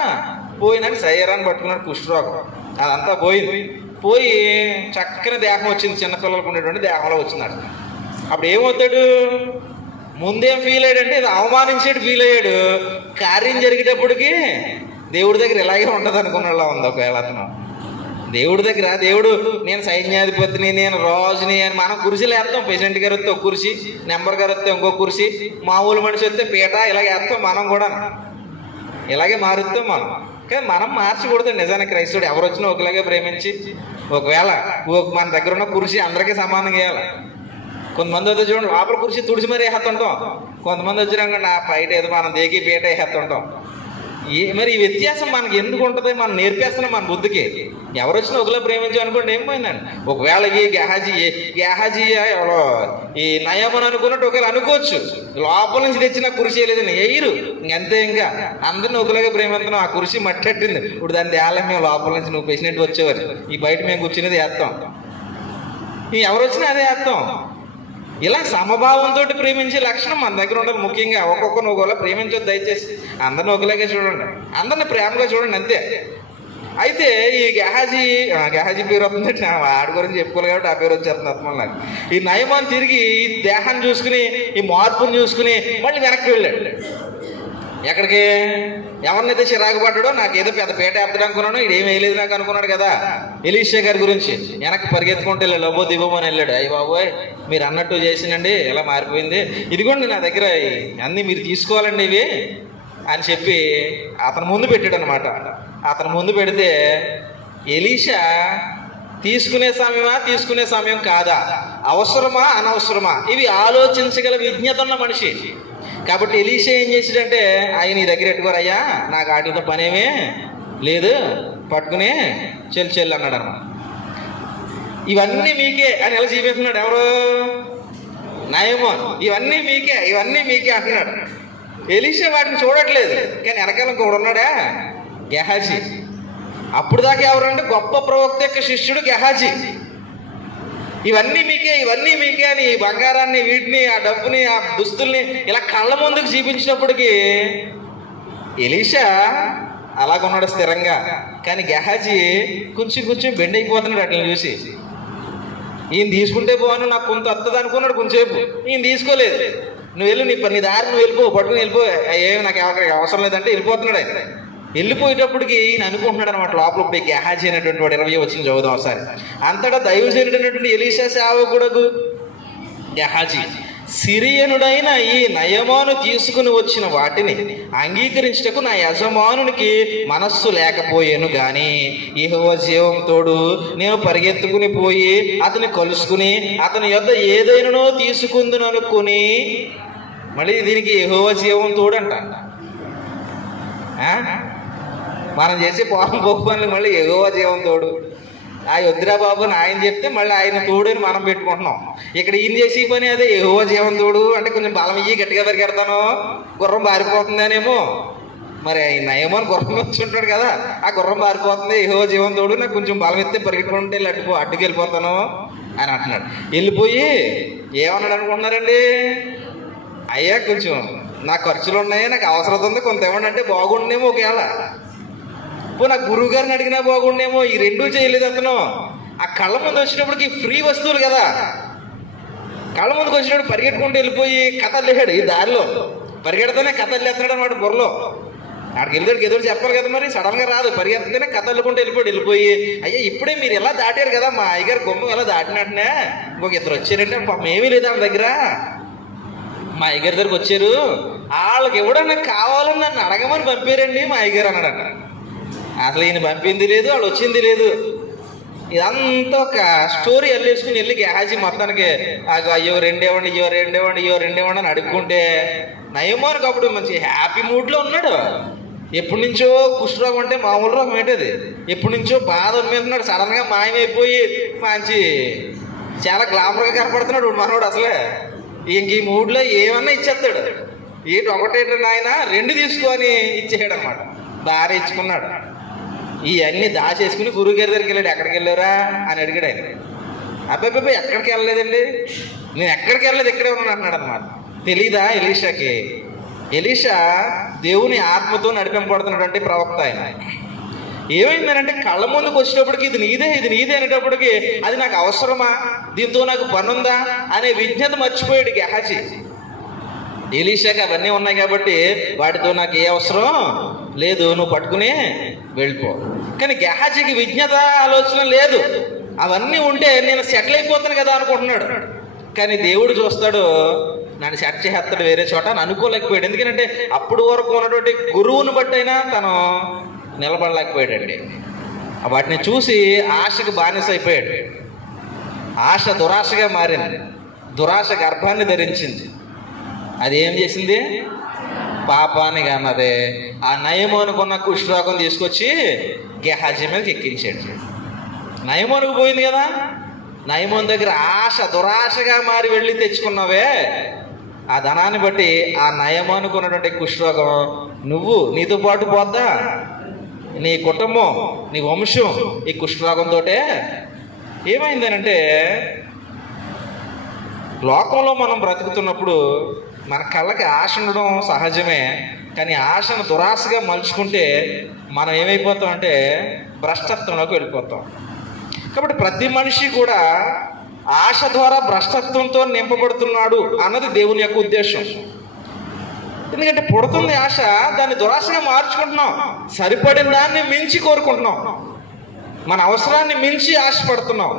పోయిందని శరీరాన్ని పట్టుకున్నాడు, కుష్ఠరోగం అదంతా పోయి చక్కని దేహం వచ్చింది, చిన్నపిల్లలకు ఉండేటువంటి దేహంలో వచ్చినాడు. అప్పుడు ఏమవుతాడు, ముందేం ఫీల్ అయ్యాడంటే ఇది అవమానించేట్టు ఫీల్ అయ్యాడు. కార్యం జరిగేటప్పటికి దేవుడి దగ్గర ఇలాగే ఉంటుంది అనుకున్నలా ఉంది. ఒకవేళ అతను దేవుడి దగ్గర, దేవుడు నేను సైన్యాధిపతిని, నేను రాజుని అని మనం కుర్చీలు వేస్తాం. ప్రెసిడెంట్ గారు వస్తే ఒక కుర్చీ, నెంబర్ గారు వస్తే ఇంకో కుర్చీ, మామూలు మనిషి వస్తే పీట, ఇలాగే వేస్తాం. మనం కూడా ఇలాగే మారుస్తాం మనం. కానీ మనం మార్చకూడదు. నిజానికి క్రైస్తవుడు ఎవరు వచ్చినా ఒకలాగే ప్రేమించి, ఒకవేళ మన దగ్గర ఉన్న కుర్చీ అందరికీ సమానంగా వేయాలి. కొంతమంది అయితే చూడండి లోపల కుర్చీ తుడిచి మరీ వేస్తుంటాం, కొంతమంది వచ్చినాక నా బయట ఏదో మనం దేకి పీట వేస్తుంటాం. మరి ఈ వ్యత్యాసం మనకి ఎందుకు ఉంటుంది? మనం నేర్పేస్తున్నాం మన బుద్ధికి. ఎవరు వచ్చినా ఒకలా ప్రేమించాం అనుకోండి ఏం పోయిందండి. ఒకవేళ ఈ గెహాజీ ఈ నయమని అనుకున్నట్టు ఒకవేళ అనుకోవచ్చు, లోపల నుంచి తెచ్చిన కుర్చీ లేదని ఎయ్యరు, ఇంకంతే. ఇంకా అందరిని ఒకలాగా ప్రేమిస్తున్నాం. ఆ కుర్చీ మట్టట్టింది, ఇప్పుడు దాన్ని తేలే, మేము లోపల నుంచి నువ్వు ప్రెసిడెంట్ వచ్చేవారు, ఈ బయట మేము కూర్చునేది వేస్తాం, ఎవరు వచ్చినా అదే వేస్తాం. ఇలా సమభావంతో ప్రేమించే లక్షణం మన దగ్గర ఉండాలి. ముఖ్యంగా ఒక్కొక్కరిని ఒకలా ప్రేమించొద్దు దయచేసి. అందరిని ఒకలాగే చూడండి, అందరిని ప్రేమగా చూడండి, అంతే. అయితే ఈ గెహాజీ పేరు వస్తుంది, ఆడి గురించి చెప్పుకోవాలి కాబట్టి ఆ పేరు వచ్చేస్తుంది అర్థం నాకు. ఈ నయమాన్ తిరిగి ఈ దేహాన్ని చూసుకుని, ఈ మార్పుని చూసుకుని మళ్ళీ వెనక్కి వెళ్ళాడు. ఎక్కడికి? ఎవరినైతే చిరాకు పడ్డాడో, నాకు ఏదో పెద్ద పేట ఎత్తడం అనుకున్నాను, ఇదేం వేయలేదు నాకు అనుకున్నాడు కదా ఎలీషా గారి గురించి. వెనక్కి పరిగెత్తుకుంటే వెళ్ళాడు, లబ్బో దివ్వమని వెళ్ళాడు. అయ్యి బాబోయ్ మీరు అన్నట్టు చేసినండి, ఇలా మారిపోయింది, ఇదిగోండి నా దగ్గర అన్నీ మీరు తీసుకోవాలండి ఇవి అని చెప్పి అతను ముందు పెట్టాడు అనమాట. అతను ముందు పెడితే ఎలీషా తీసుకునే సమయం కాదా, అవసరమా అనవసరమా, ఇవి ఆలోచించగల విజ్ఞత ఉన్న మనిషి. కాబట్టి ఎలీషా ఏం చేసాడంటే, ఆయన నీ దగ్గర ఎట్టుకోరయ్యా, నాకు వాటితో పనేమే లేదు, పట్టుకుని చెల్లి అన్నాడు అనమాట. ఇవన్నీ మీకే అని ఎలా చూపిస్తున్నాడు ఎవరు? నయమాన్. ఇవన్నీ మీకే అంటున్నాడు. ఎలీషా వాటిని చూడట్లేదు, కానీ వెనకాల కూడా ఉన్నాడా గెహాజీ. అప్పుడు దాకా ఎవరంటే గొప్ప ప్రవక్త యొక్క శిష్యుడు గెహాజీ. ఇవన్నీ మీకే అని ఈ బంగారాన్ని, వీటిని, ఆ డబ్బుని, ఆ దుస్తుల్ని ఇలా కళ్ళ ముందుకు చూపించినప్పటికీ ఎలీషా అలాగున్నాడు స్థిరంగా. కానీ గెహాజీ కొంచెం బెండ్ అయిపోతున్నాడు అట్లా చూసి. ఈయన తీసుకుంటే బాగున్నా, నాకు కొంత వస్తుంది అనుకున్నాడు కొంచెంసేపు. ఈయన తీసుకోలేదు. నువ్వు వెళ్ళు, నీ దారి నువ్వు వెళ్ళిపో, పట్టుకుని వెళ్ళిపో, ఏమి నాకు అవసరం లేదంటే వెళ్ళిపోతున్నాడు ఆయన. వెళ్ళిపోయేటప్పటికి ఈయన అనుకుంటున్నాడు అనమాట లోపల పోయి. గెహాజీ అనేటువంటి వాడు 20 వచ్చిన చదువుదాం ఒకసారి. అంతటా దైవజనుడైనటువంటి ఎలీషా సేవకుడకు గెహాజీ సిరియనుడైన ఈ నయమాను తీసుకుని వచ్చిన వాటిని అంగీకరించటకు నా యజమానునికి మనస్సు లేకపోయాను గాని యెహోవా జీవం తోడు నేను పరిగెత్తుకుని పోయి అతని కలుసుకుని అతని యొద్ద ఏదైనానో తీసుకుందును అనుకుని. మళ్ళీ దీనికి యెహోవా జీవం తోడు అంట. మనం చేసే పోపు పనులు మళ్ళీ యెహోవా జీవం తోడు. ఆ వద్దురా బాబు అని ఆయన చెప్తే మళ్ళీ ఆయన తోడు అని మనం పెట్టుకుంటున్నాం. ఇక్కడ ఈయన చేసే పని అదే, యెహోవా జీవం తోడు అంటే కొంచెం బలం ఇయ్యి, గట్టిగా పరిగెడతాను, గుర్రం పారిపోతుందనేమో. మరి నయమని గుర్రం వచ్చి ఉంటాడు కదా, ఆ గుర్రం పారిపోతుంది, యెహోవా జీవం తోడు, నాకు కొంచెం బలం ఇస్తే పరిగెట్టుకుంటే అడ్డుకు వెళ్ళిపోతాను అని అంటున్నాడు. వెళ్ళిపోయి ఏమన్నాడు అనుకుంటున్నారండి? అయ్యా కొంచెం నాకు ఖర్చులు ఉన్నాయి, నాకు అవసరం ఉంది, కొంత ఏమన్నంటే బాగుండేమో, ఒకవేళ నాకు గురువు గారిని అడిగినా బాగుండేమో. ఈ రెండూ చేయలేదు అతను. ఆ కళ్ళ ముందు వచ్చినప్పటికి ఫ్రీ వస్తువులు కదా, కళ్ళ ముందుకు వచ్చినప్పుడు పరిగెట్టుకుంటూ వెళ్ళిపోయి కథలు లేడు. ఈ దారిలో పరిగెడితేనే కథలు లేస్తున్నాడు అనమాట బుర్రలో. అక్కడికి వెళ్ళాడు ఎదురు చెప్పాలి కదా, మరి సడన్గా రాదు, పరిగెడితేనే కథలుకుంటూ వెళ్ళిపోయి అయ్యా ఇప్పుడే మీరు ఎలా దాటారు కదా, మా అయ్యగారు గుమ్మం ఎలా దాటినట్టునే ఇంకొక ఇద్దరు వచ్చారంటే పాపం ఏమీ లేదు ఆమె దగ్గర, మా అయ్యగారి దగ్గరకు వచ్చారు, వాళ్ళకి ఎవడన్నా కావాలని నన్ను అడగమని పంపారండి మా అయ్యగారు అన్నాడు. అసలు ఈయన పంపింది లేదు, వాళ్ళు వచ్చింది లేదు. ఇదంతా ఒక స్టోరీ వెళ్ళేసుకుని వెళ్ళి గెహాజీ మొత్తానికి అయ్యో రెండేవండి అని అడుక్కుంటే నయమానికి అప్పుడు మంచి హ్యాపీ మూడ్లో ఉన్నాడు. ఎప్పటి నుంచో కుష్ఠరోగం అంటే మామూలు రోగం ఏంటది, ఎప్పటి నుంచో బాధ మీద ఉన్నాడు. సడన్గా మాయమైపోయి మంచి చాలా గ్లామర్గా కనపడుతున్నాడు మనోడు. అసలే ఇంక ఈ మూడ్లో ఏమన్నా ఇచ్చేస్తాడు. ఒకటేట నాయన 2 తీసుకొని ఇచ్చేసాడు అనమాట. దారి ఇచ్చుకున్నాడు. ఇవన్నీ దాచేసుకుని గురువుగారి దగ్గరికి వెళ్ళాడు. ఎక్కడికి వెళ్ళారా అని అడిగాడు ఆయన. అబ్బాయి ఎక్కడికి వెళ్ళలేదండి, నేను ఎక్కడికి వెళ్ళలేదు, ఇక్కడే ఉన్నాను అన్నాడు అనమాట. తెలీదా ఎలీషాకి? ఎలీషా దేవుని ఆత్మతో నడిపింపబడుతున్నటువంటి ప్రవక్త ఆయన. ఏమైందనంటే కళ్ళ ముందుకు వచ్చేటప్పటికి ఇది నీదే అనేటప్పటికి అది నాకు అవసరమా, దీంతో నాకు పనుందా అనే విజ్ఞత మర్చిపోయాడు గెహాజీ. ఎలీషాకి అవన్నీ ఉన్నాయి కాబట్టి వాటితో నాకు ఏ అవసరం లేదు, నువ్వు పట్టుకుని వెళ్ళిపో. కానీ గెహాజీకి విజ్ఞత ఆలోచన లేదు. అవన్నీ ఉంటే నేను సెటిల్ అయిపోతాను కదా అనుకుంటున్నాడు. కానీ దేవుడు చూస్తాడు, నన్ను సెట్ చేస్తాడు వేరే చోట అని అనుకోలేకపోయాడు. ఎందుకంటే అప్పుడు వరకు ఉన్నటువంటి గురువుని బట్టి అయినా తను నిలబడలేకపోయాడండి. వాటిని చూసి ఆశకు బానిస అయిపోయాడు. ఆశ దురాశగా మారింది, దురాశ గర్భాన్ని ధరించింది. అది ఏం చేసింది? పాపాన్ని కన్నదే. ఆ నయమానుకున్న కుష్ఠరోగం తీసుకొచ్చి గెహాజీ మీదకి ఎక్కించాడు. నయమానుకు పోయింది కదా, నయమాను దగ్గర ఆశ దురాశగా మారి వెళ్ళి తెచ్చుకున్నావే, ఆ ధనాన్ని బట్టి ఆ నయమానుకున్నటువంటి కుష్ఠరోగం నీతో పాటు పోద్దా, నీ కుటుంబం, నీ వంశం ఈ కుష్ఠరోగంతో. ఏమైందనంటే లోకంలో మనం బ్రతుకుతున్నప్పుడు మన కళ్ళకి ఆశ ఉండడం సహజమే. కానీ ఆశను దురాశగా మలుచుకుంటే మనం ఏమైపోతాం అంటే భ్రష్టత్వంలోకి వెళ్ళిపోతాం. కాబట్టి ప్రతి మనిషి కూడా ఆశ ద్వారా భ్రష్టత్వంతో నింపబడుతున్నాడు అన్నది దేవుని యొక్క ఉద్దేశం. ఎందుకంటే పుడుతుంది ఆశ, దాన్ని దురాశగా మార్చుకుంటున్నాం, సరిపడిన దాన్ని మించి కోరుకుంటున్నాం, మన అవసరాన్ని మించి ఆశపడుతున్నాం.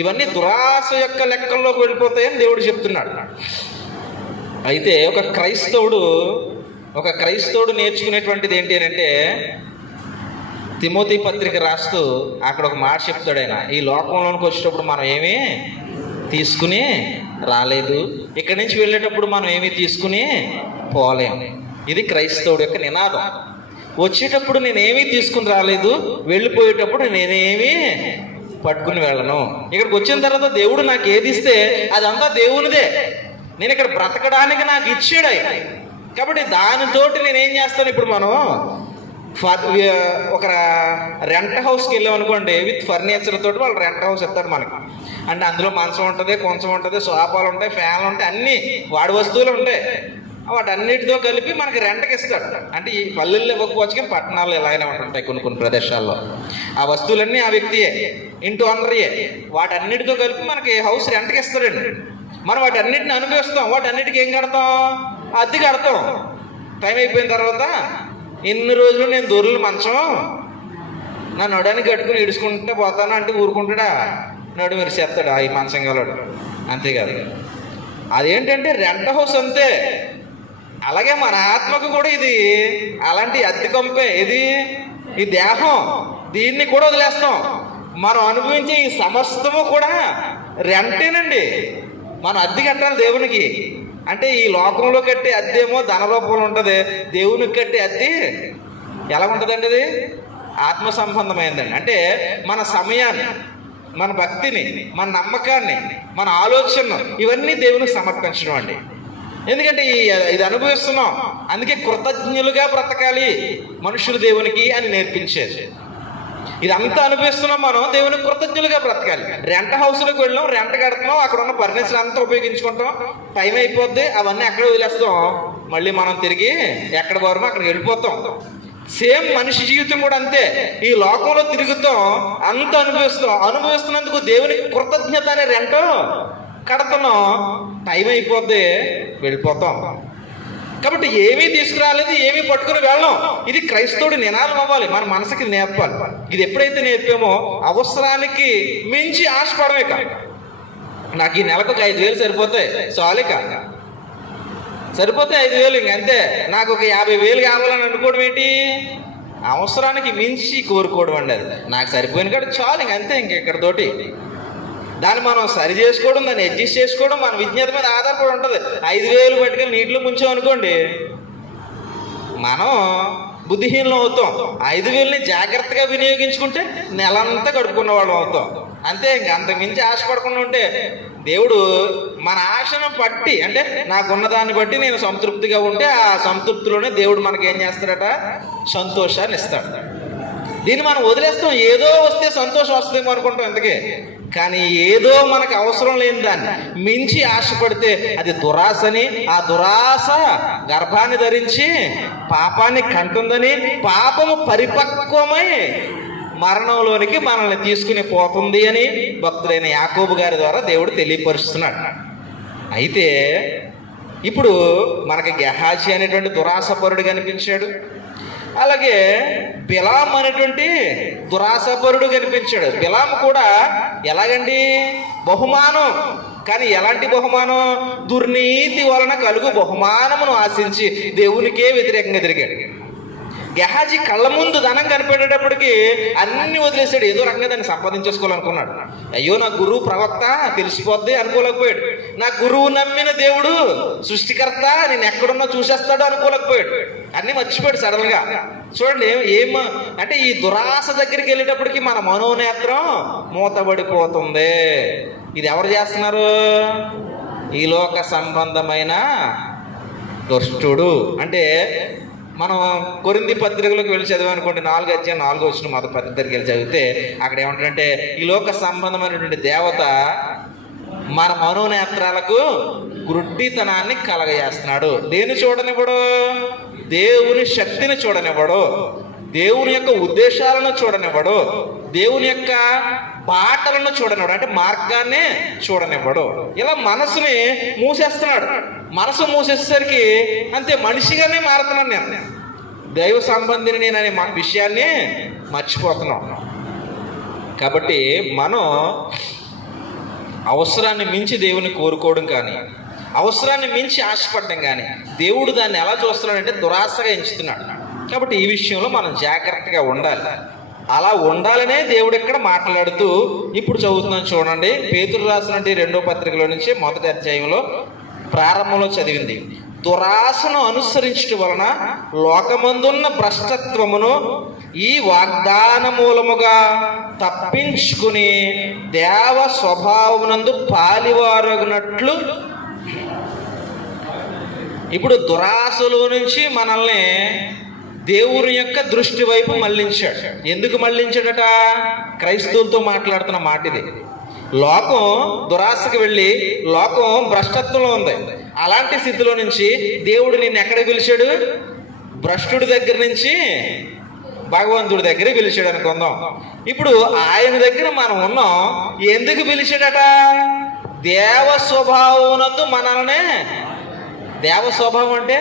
ఇవన్నీ దురాశ యొక్క లెక్కల్లోకి వెళ్ళిపోతాయని దేవుడు చెప్తున్నాడు. అయితే ఒక క్రైస్తవుడు నేర్చుకునేటువంటిది ఏంటి అంటే, తిమోతి పత్రిక రాస్తూ అక్కడ ఒక మాట చెప్తాడు ఆయన, ఈ లోకంలోనికి వచ్చేటప్పుడు మనం ఏమీ తీసుకుని రాలేదు, ఇక్కడి నుంచి వెళ్ళేటప్పుడు మనం ఏమీ తీసుకుని పోలేము. ఇది క్రైస్తవుడు యొక్క నినాదం. వచ్చేటప్పుడు నేనేమీ తీసుకుని రాలేదు, వెళ్ళిపోయేటప్పుడు నేనేమీ పట్టుకుని వెళ్ళను. ఇక్కడికి వచ్చిన తర్వాత దేవుడు నాకు ఏది ఇస్తే అదంతా దేవునిదే, నేను ఇక్కడ బ్రతకడానికి నాకు ఇచ్చాడు ఆయన. కాబట్టి దానితోటి నేనేం చేస్తాను, ఇప్పుడు మనం ఒక రెంట్ హౌస్కి వెళ్ళాం అనుకోండి, విత్ ఫర్నిచర్ తోటి వాళ్ళు రెంట్ హౌస్ ఇస్తారు మనకి. అంటే అందులో మంచం ఉంటుంది, కొంచెం ఉంటుంది, సోఫాలు ఉంటాయి, ఫ్యాన్లు ఉంటాయి, అన్నీ వాడి వస్తువులు ఉంటాయి. వాటన్నిటితో కలిపి మనకి రెంట్కి ఇస్తాడు. అంటే ఈ పల్లెల్లో ఇవ్వకపోవచ్చు కానీ పట్టణాల్లో ఎలాగైనా ఉంటుంటాయి కొన్ని ప్రదేశాల్లో. ఆ వస్తువులన్నీ ఆ వ్యక్తియే, ఇంటి ఓనర్యే. వాటన్నిటితో కలిపి మనకి హౌస్ రెంట్కి ఇస్తాడండి. మనం వాటన్నిటిని అనుభవిస్తాం. వాటన్నిటికి ఏం కడతాం? అద్దె కడతాం. టైం అయిపోయిన తర్వాత ఎన్ని రోజులు నేను దొర్లు మంచం నా నడానికి కట్టుకుని ఇడుచుకుంటే పోతాను అంటే ఊరుకుంటాడా? నడు మీరు చేస్తాడా ఈ మంచం గలడు? అంతేకాదు, అదేంటంటే రెంట్ హౌస్ అంతే. అలాగే మన ఆత్మకు కూడా ఇది అలాంటి అద్దె కొంపే. ఈ దేహం, దీన్ని కూడా వదిలేస్తాం. మనం అనుభవించే ఈ సమస్తము కూడా రెంటేనండి. మనం అద్దె కట్టాలి దేవునికి. అంటే ఈ లోకంలో కట్టే అద్దెమో ధన రూపంలో ఉంటుంది, దేవునికి కట్టే అద్దె ఎలా ఉంటుందండి? అది ఆత్మ సంబంధమైందండి. అంటే మన సమయాన్ని, మన భక్తిని, మన నమ్మకాన్ని, మన ఆలోచనను ఇవన్నీ దేవునికి సమర్పించడం అండి. ఎందుకంటే ఇది అనుభవిస్తున్నాం, అందుకే కృతజ్ఞులుగా బ్రతకాలి మనుషులు దేవునికి అని నేర్పించేది. ఇదంతా అనుభవిస్తున్నాం, మనం దేవునికి కృతజ్ఞులుగా బ్రతకాలి. రెంట్ హౌస్లోకి వెళ్ళాం, రెంట్ కడుతున్నాం, అక్కడ ఉన్న ఫర్నిచర్ అంతా ఉపయోగించుకుంటాం, టైం అయిపోద్ది, అవన్నీ అక్కడే వదిలేస్తాం, మళ్ళీ మనం తిరిగి ఎక్కడ పోరమో అక్కడికి వెళ్ళిపోతాం. సేమ్ మనిషి జీవితం కూడా అంతే. ఈ లోకంలో తిరుగుతాం, అంత అనుభవిస్తున్నందుకు దేవునికి కృతజ్ఞత అనే రెంట్ కడుతున్నాం, టైం అయిపోద్ది, వెళ్ళిపోతాం. కాబట్టి ఏమీ తీసుకురాలేదు, ఏమీ పట్టుకుని వెళ్ళాం. ఇది క్రైస్తవుడి నినాదం అవ్వాలి, మన మనసుకి నేర్పాలి. ఇది ఎప్పుడైతే నేర్పామో అవసరానికి మించి ఆశపడమే కాదు. నాకు ఈ నెలకు 5,000 సరిపోతాయి, చాలిక సరిపోతే 5,000 ఇంకంతే, నాకు ఒక 50,000 కావాలని అనుకోవడం ఏంటి? అవసరానికి మించి కోరుకోవడం అండి. అది నాకు సరిపోయిన కాదు చాలు, ఇంకంతే. ఇంకెక్కడితోటి దాన్ని మనం సరి చేసుకోవడం, దాన్ని అడ్జస్ట్ చేసుకోవడం మన విజ్ఞత మీద ఆధారపడి ఉంటుంది. 5,000 పట్టుకొని నీటిలో ముంచాం అనుకోండి, మనం బుద్ధిహీనం అవుతాం. 5,000ని జాగ్రత్తగా వినియోగించుకుంటే నెలంతా గడుపుకున్న వాళ్ళం అవుతాం. అంతే. ఇంక అంతకుమించి ఆశపడకుండా ఉంటే దేవుడు మన ఆశను బట్టి, అంటే నాకున్న దాన్ని బట్టి నేను సంతృప్తిగా ఉంటే ఆ సంతృప్తిలోనే దేవుడు మనకి ఏం చేస్తాడట? సంతోషాన్ని ఇస్తాడు. దీన్ని మనం వదిలేస్తాం. ఏదో వస్తే సంతోషం వస్తుందేమో అనుకుంటాం ఇంతకే. కానీ ఏదో మనకు అవసరం లేని దాన్ని మించి ఆశపడితే అది దురాశని, ఆ దురాశ గర్భాన్ని ధరించి పాపాన్ని కంటుందని, పాపము పరిపక్వమై మరణంలోనికి మనల్ని తీసుకుని పోతుంది అని భక్తుడైన యాకోబు గారి ద్వారా దేవుడు తెలియపరుస్తున్నాడు. అయితే ఇప్పుడు మనకి గెహాజీ అనేటువంటి దురాశపరుడు కనిపించాడు. అలాగే బిలాం అనేటువంటి దురాశపరుడు కనిపించాడు. బిలాం కూడా ఎలాగండి? బహుమానం. కానీ ఎలాంటి బహుమానం? దుర్నీతి వలన కలుగు బహుమానమును ఆశించి దేవునికే వ్యతిరేకంగా తిరిగాడు. గెహాజీ కళ్ళ ముందు ధనం కనిపెట్టేటప్పటికి అన్ని వదిలేశాడు. ఏదో రకంగా దాన్ని సంపాదించేసుకోవాలనుకున్నాడు. అయ్యో నా గురువు ప్రవక్త, తెలిసిపోద్ది అనుకోలేకపోయాడు. నా గురువు నమ్మిన దేవుడు సృష్టికర్త, నేను ఎక్కడున్నా చూసేస్తాడు అనుకోలేకపోయాడు. అన్నీ మర్చిపోయాడు సడన్గా. చూడండి అంటే ఈ దురాశ దగ్గరికి వెళ్ళేటప్పటికి మన మనోనేత్రం మూతబడిపోతుంది. ఇది ఎవరు చేస్తున్నారు? ఈ లోక సంబంధమైన దుష్టుడు. అంటే మనం కొరింథీ పత్రికలోకి వెళ్ళి చదివానుకోండి, 4:4 మొదటి పత్రికకి వెళ్ళి చదివితే అక్కడ ఏమంటారంటే, ఈ లోక సంబంధమైనటువంటి దేవత మన మనోనేత్రాలకు గుడ్డితనాన్ని కలగజేస్తున్నాడు. దేన్ని చూడనివ్వడు? దేవుని శక్తిని చూడనివ్వడు. దేవుని యొక్క ఉద్దేశాలను చూడనివ్వడు, దేవుని యొక్క బాటలను చూడనివ్వడు, అంటే మార్గాన్ని చూడనివ్వడు. ఇలా మనసుని మూసేస్తున్నాడు. మనసు మూసేసరికి అంతే, మనిషిగానే మారుతున్నాను నేను, దైవ సంబంధిని నేను అనే విషయాన్ని మర్చిపోతున్నాం. కాబట్టి మనం అవసరాన్ని మించి దేవుని కోరుకోవడం కానీ, అవసరాన్ని మించి ఆశపడడం కానీ, దేవుడు దాన్ని ఎలా చూస్తున్నాడంటే దురాశగా ఎంచుతున్నాడు. కాబట్టి ఈ విషయంలో మనం జాగ్రత్తగా ఉండాలి. అలా ఉండాలనే దేవుడు ఇక్కడ మాట్లాడుతూ ఇప్పుడు చదువుతున్నాను చూడండి. పేతురు రాసినటువంటి 2వ పత్రికలో నుంచి 1వ అధ్యాయంలో ప్రారంభంలో చదివింది. దురాశను అనుసరించడం వలన లోకమందున్న భ్రష్టత్వమును ఈ వాగ్దాన మూలముగా తప్పించుకుని దేవ స్వభావమునందు పాలివారగినట్లు. ఇప్పుడు దురాశలో నుంచి మనల్ని దేవుని యొక్క దృష్టి వైపు మళ్లించాడు. ఎందుకు మళ్లించాడట? క్రైస్తవులతో మాట్లాడుతున్న మాట ఇది. లోకం దురాశకు వెళ్ళి లోకం భ్రష్టత్వంలో ఉంది. అలాంటి స్థితిలో నుంచి దేవుడు నిన్ను ఎక్కడ పిలిచాడు? భ్రష్టుడి దగ్గర నుంచి భగవంతుడి దగ్గర పిలిచాడు అనుకుందాం. ఇప్పుడు ఆయన దగ్గర మనం ఉన్నాం. ఎందుకు పిలిచాడట? దేవ స్వభావమునందు మనల్ని. దేవ స్వభావం అంటే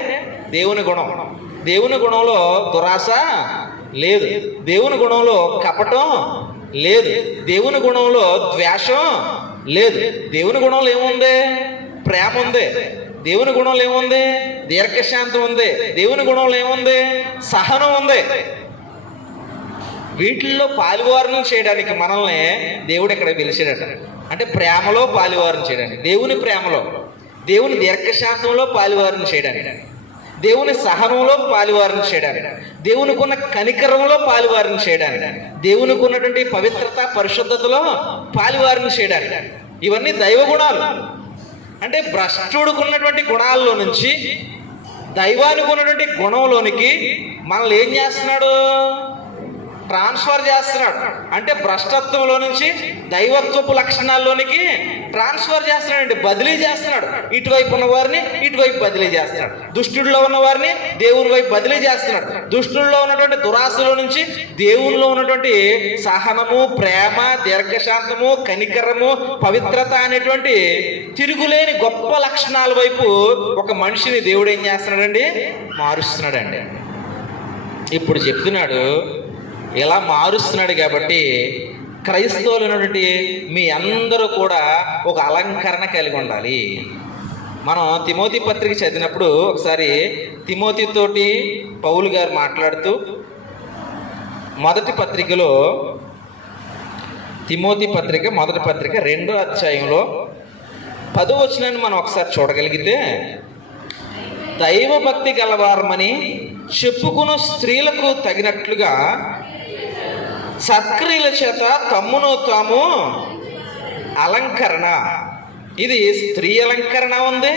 దేవుని గుణం. దేవుని గుణంలో దురాశ లేదు, దేవుని గుణంలో కపటం లేదు, దేవుని గుణంలో ద్వేషం లేదు. దేవుని గుణంలో ఏముంది? ప్రేమ ఉంది. దేవుని గుణంలో ఏముంది? దీర్ఘశాంతం ఉంది. దేవుని గుణంలో ఏముంది? సహనం ఉంది. వీటిల్లో పాలువారం చేయడానికి మనల్ని దేవుడు ఇక్కడ పిలిచాడట. అంటే ప్రేమలో పాలువారం చేయడానికి, దేవుని ప్రేమలో, దేవుని దీర్ఘశాంతంలో పాలువారం చేయడానికి, దేవుని సహనంలో పాలువారం చేయడానికి, దేవునికి ఉన్న కనికరంలో పాలువారం చేయడానికి, దేవునికి ఉన్నటువంటి పవిత్రత పరిశుద్ధతలో పాలువారం చేయడానికి. ఇవన్నీ దైవ గుణాలు. అంటే భ్రష్టుడికి ఉన్నటువంటి గుణాల్లో నుంచి దైవానికి ఉన్నటువంటి గుణంలోనికి మనల్ని ఏం చేస్తున్నాడు? ట్రాన్స్ఫర్ చేస్తున్నాడు. అంటే భ్రష్టత్వంలో నుంచి దైవత్వపు లక్షణాల్లోనికి ట్రాన్స్ఫర్ చేస్తున్నాడు, బదిలీ చేస్తున్నాడు. ఇటువైపు ఉన్న వారిని ఇటువైపు బదిలీ చేస్తున్నాడు. దుష్టుడిలో ఉన్న వారిని దేవుని వైపు బదిలీ చేస్తున్నాడు. దుష్టుల్లో ఉన్నటువంటి దురాశలో నుంచి దేవునిలో ఉన్నటువంటి సహనము, ప్రేమ, దీర్ఘశాంతము, కనికరము, పవిత్రత అనేటువంటి తిరుగులేని గొప్ప లక్షణాల వైపు ఒక మనిషిని దేవుడు ఏం చేస్తున్నాడండి? మారుస్తున్నాడండి. ఇప్పుడు చెప్తున్నాడు, ఇలా మారుస్తున్నాడు కాబట్టి క్రైస్తవులు ఉన్నటువంటి మీ అందరూ కూడా ఒక అలంకరణ కలిగి ఉండాలి. మనం తిమోతి పత్రిక చదివినప్పుడు ఒకసారి తిమోతితోటి పౌలు గారు మాట్లాడుతూ మొదటి పత్రికలో, తిమోతి పత్రిక మొదటి పత్రిక 2వ అధ్యాయంలో 10వ వచనాన్ని మనం ఒకసారి చూడగలిగితే, దైవభక్తి గలవారమని చెప్పుకున్న స్త్రీలకు తగినట్లుగా సత్క్రియల చేత తమ్మును తాము అలంకరణ. ఇది స్త్రీ అలంకరణ ఉంది,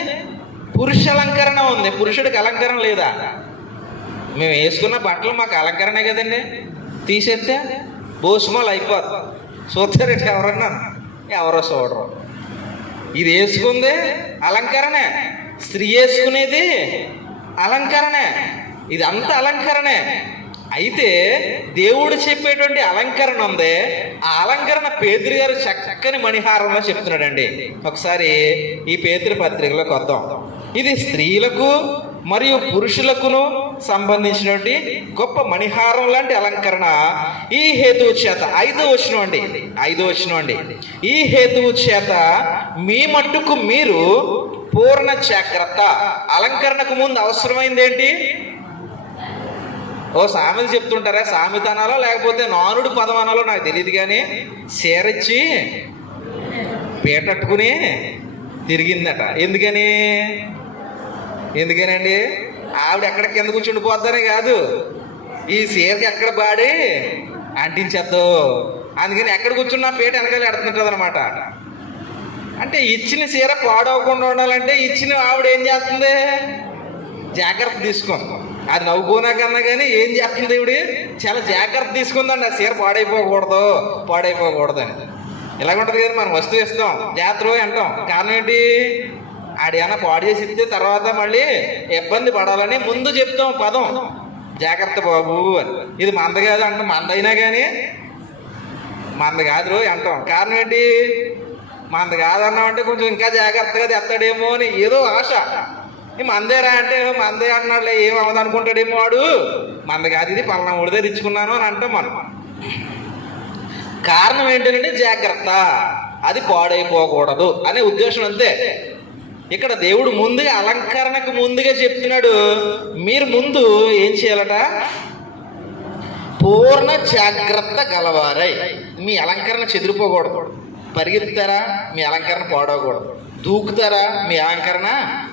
పురుష అలంకరణ ఉంది. పురుషుడికి అలంకరణ లేదా? మేము వేసుకున్న బట్టలు మాకు అలంకరణే కదండి. తీసేస్తే భోస్మాలు అయిపోతుంది. చూస్తారంటే ఎవరన్నా? ఎవరో చూడరు. ఇది వేసుకుంది అలంకరణే, స్త్రీ వేసుకునేది అలంకరణే, ఇదంతా అలంకరణే. అయితే దేవుడు చెప్పేటువంటి అలంకరణ ఉంది. ఆ అలంకరణ పేతురు గారు చక్కని మణిహారంలో చెప్తున్నాడండి. ఒకసారి ఈ పేతురు పత్రికలోకి వద్దాం. ఇది స్త్రీలకు మరియు పురుషులకును సంబంధించినటువంటి గొప్ప మణిహారం లాంటి అలంకరణ. ఈ హేతువు చేత 5వ వచనం అండి, ఈ హేతువు చేత మీ మట్టుకు మీరు పూర్ణ జాగ్రత్త. అలంకరణకు ముందు అవసరమైంది ఏంటి? ఓ సామెత చెప్తుంటారా? సామెత అనాలో లేకపోతే నానుడు పదం అనాలో నాకు తెలియదు, కానీ సేరచ్చి పేటట్టుకుని తిరిగిందట. ఎందుకనండి? ఆవిడ ఎక్కడ కింద కూర్చుండిపోద్దనే కాదు, ఈ చీరకి ఎక్కడ బాడి అంటించేద్దు, అందుకని ఎక్కడ కూర్చున్నా పేట వెనకాల ఎడుతుంటుంది అనమాట. అంటే ఇచ్చిన చీర పాడవకుండా ఉండాలంటే ఇచ్చిన ఆవిడ ఏం చేస్తుంది? జాగ్రత్త తీసుకోండి. అది నవ్వుకోనా కన్నా కానీ ఏం చేస్తుంది? ఇవిడి చాలా జాగ్రత్త తీసుకుందండి. ఆ చీర పాడైపోకూడదని. ఇలాగుంటుంది కదా, మనం వస్తువు ఇస్తాం, జాగ్రత్త అంటాం. కారణం ఏంటి? ఆడేమన్నా పాడు చేసి ఇస్తే తర్వాత మళ్ళీ ఇబ్బంది పడాలని ముందు చెప్తాం పదం. జాగ్రత్త బాబు అని. ఇది మంద కాదు అంటాం, మంద అయినా కానీ మంద కాదు రోజు అంటాం. కారణం ఏంటి? మంద కాదన్నామంటే కొంచెం ఇంకా జాగ్రత్తగా తెస్తాడేమో అని ఏదో ఆశ. ఈ మందేరా అంటే మందే అన్నాడులే, ఏం అవ్వదు అనుకుంటాడేమో వాడు. మంద కాదు ఇది, పలానా ఉడిదే తెచ్చుకున్నాను అని అంటాం మనం. కారణం ఏంటంటే జాగ్రత్త, అది పాడైపోకూడదు అనే ఉద్దేశం అంతే. ఇక్కడ దేవుడు ముందుగా అలంకరణకు ముందుగా చెప్తున్నాడు, మీరు ముందు ఏం చేయాలట? పూర్ణ జాగ్రత్త గలవారై. మీ అలంకరణ చెదిరిపోకూడదు. పరిగెత్తారా? మీ అలంకరణ పాడవకూడదు. దూకుతారా? మీ అలంకరణ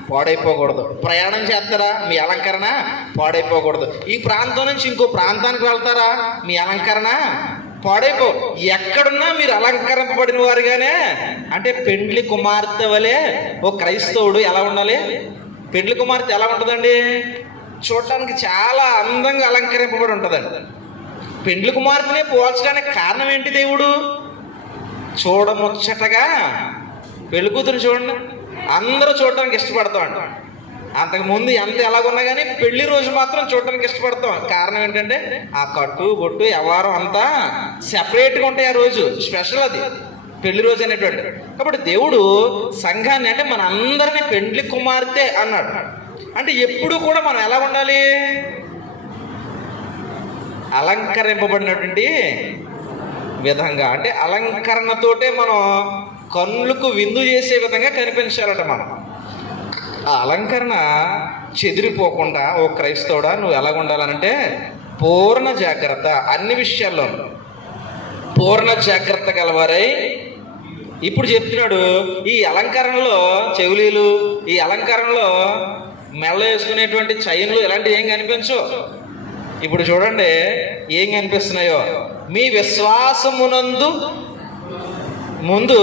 పాడైపోకూడదు. ప్రయాణం చేస్తారా? మీ అలంకరణ పాడైపోకూడదు. ఈ ప్రాంతం నుంచి ఇంకో ప్రాంతానికి వెళ్తారా? మీ అలంకరణ పాడైపో. ఎక్కడున్నా మీరు అలంకరింపబడిన వారుగానే. అంటే పెండ్లి కుమార్తె వలె ఓ క్రైస్తవుడు ఎలా ఉండాలి? పెండ్లి కుమార్తె ఎలా ఉంటుందండి? చూడటానికి చాలా అందంగా అలంకరింపబడి ఉంటుందండి. పెండ్లి కుమార్తెనే పోల్చడానికి కారణం ఏంటి? దేవుడు చూడముచ్చటగా పెళ్లి కూతురు చూడండి, అందరూ చూడటానికి ఇష్టపడతాం. అంతకుముందు ఎంత ఎలాగున్నా కానీ పెళ్లి రోజు మాత్రం చూడటానికి ఇష్టపడతాం. కారణం ఏంటంటే ఆ కట్టు బొట్టు వ్యవహారం అంతా సెపరేట్గా ఉంటాయి. ఆ రోజు స్పెషల్, అది పెళ్లి రోజు అనేటువంటి. కాబట్టి దేవుడు సంఘాన్ని అంటే మన అందరినీ పెండ్లి కుమార్తె అన్నాడు. అంటే ఎప్పుడు కూడా మనం ఎలా ఉండాలి? అలంకరింపబడినటువంటి విధంగా. అంటే అలంకరణతోటే మనం కన్నులకు విందు చేసే విధంగా కనిపించాలట మనం. ఆ అలంకరణ చెదిరిపోకుండా ఓ క్రైస్తవుడా నువ్వు ఎలా ఉండాలనంటే పూర్ణ జాగ్రత్త, అన్ని విషయాల్లో పూర్ణ జాగ్రత్త గలవారై. ఇప్పుడు చెప్తున్నాడు ఈ అలంకరణలో చెవులీలు, ఈ అలంకరణలో మెల్ల వేసుకునేటువంటి చైన్లు ఇలాంటివి ఏం కనిపించవు. ఇప్పుడు చూడండి ఏం కనిపిస్తున్నాయో. మీ విశ్వాసమునందు ముందు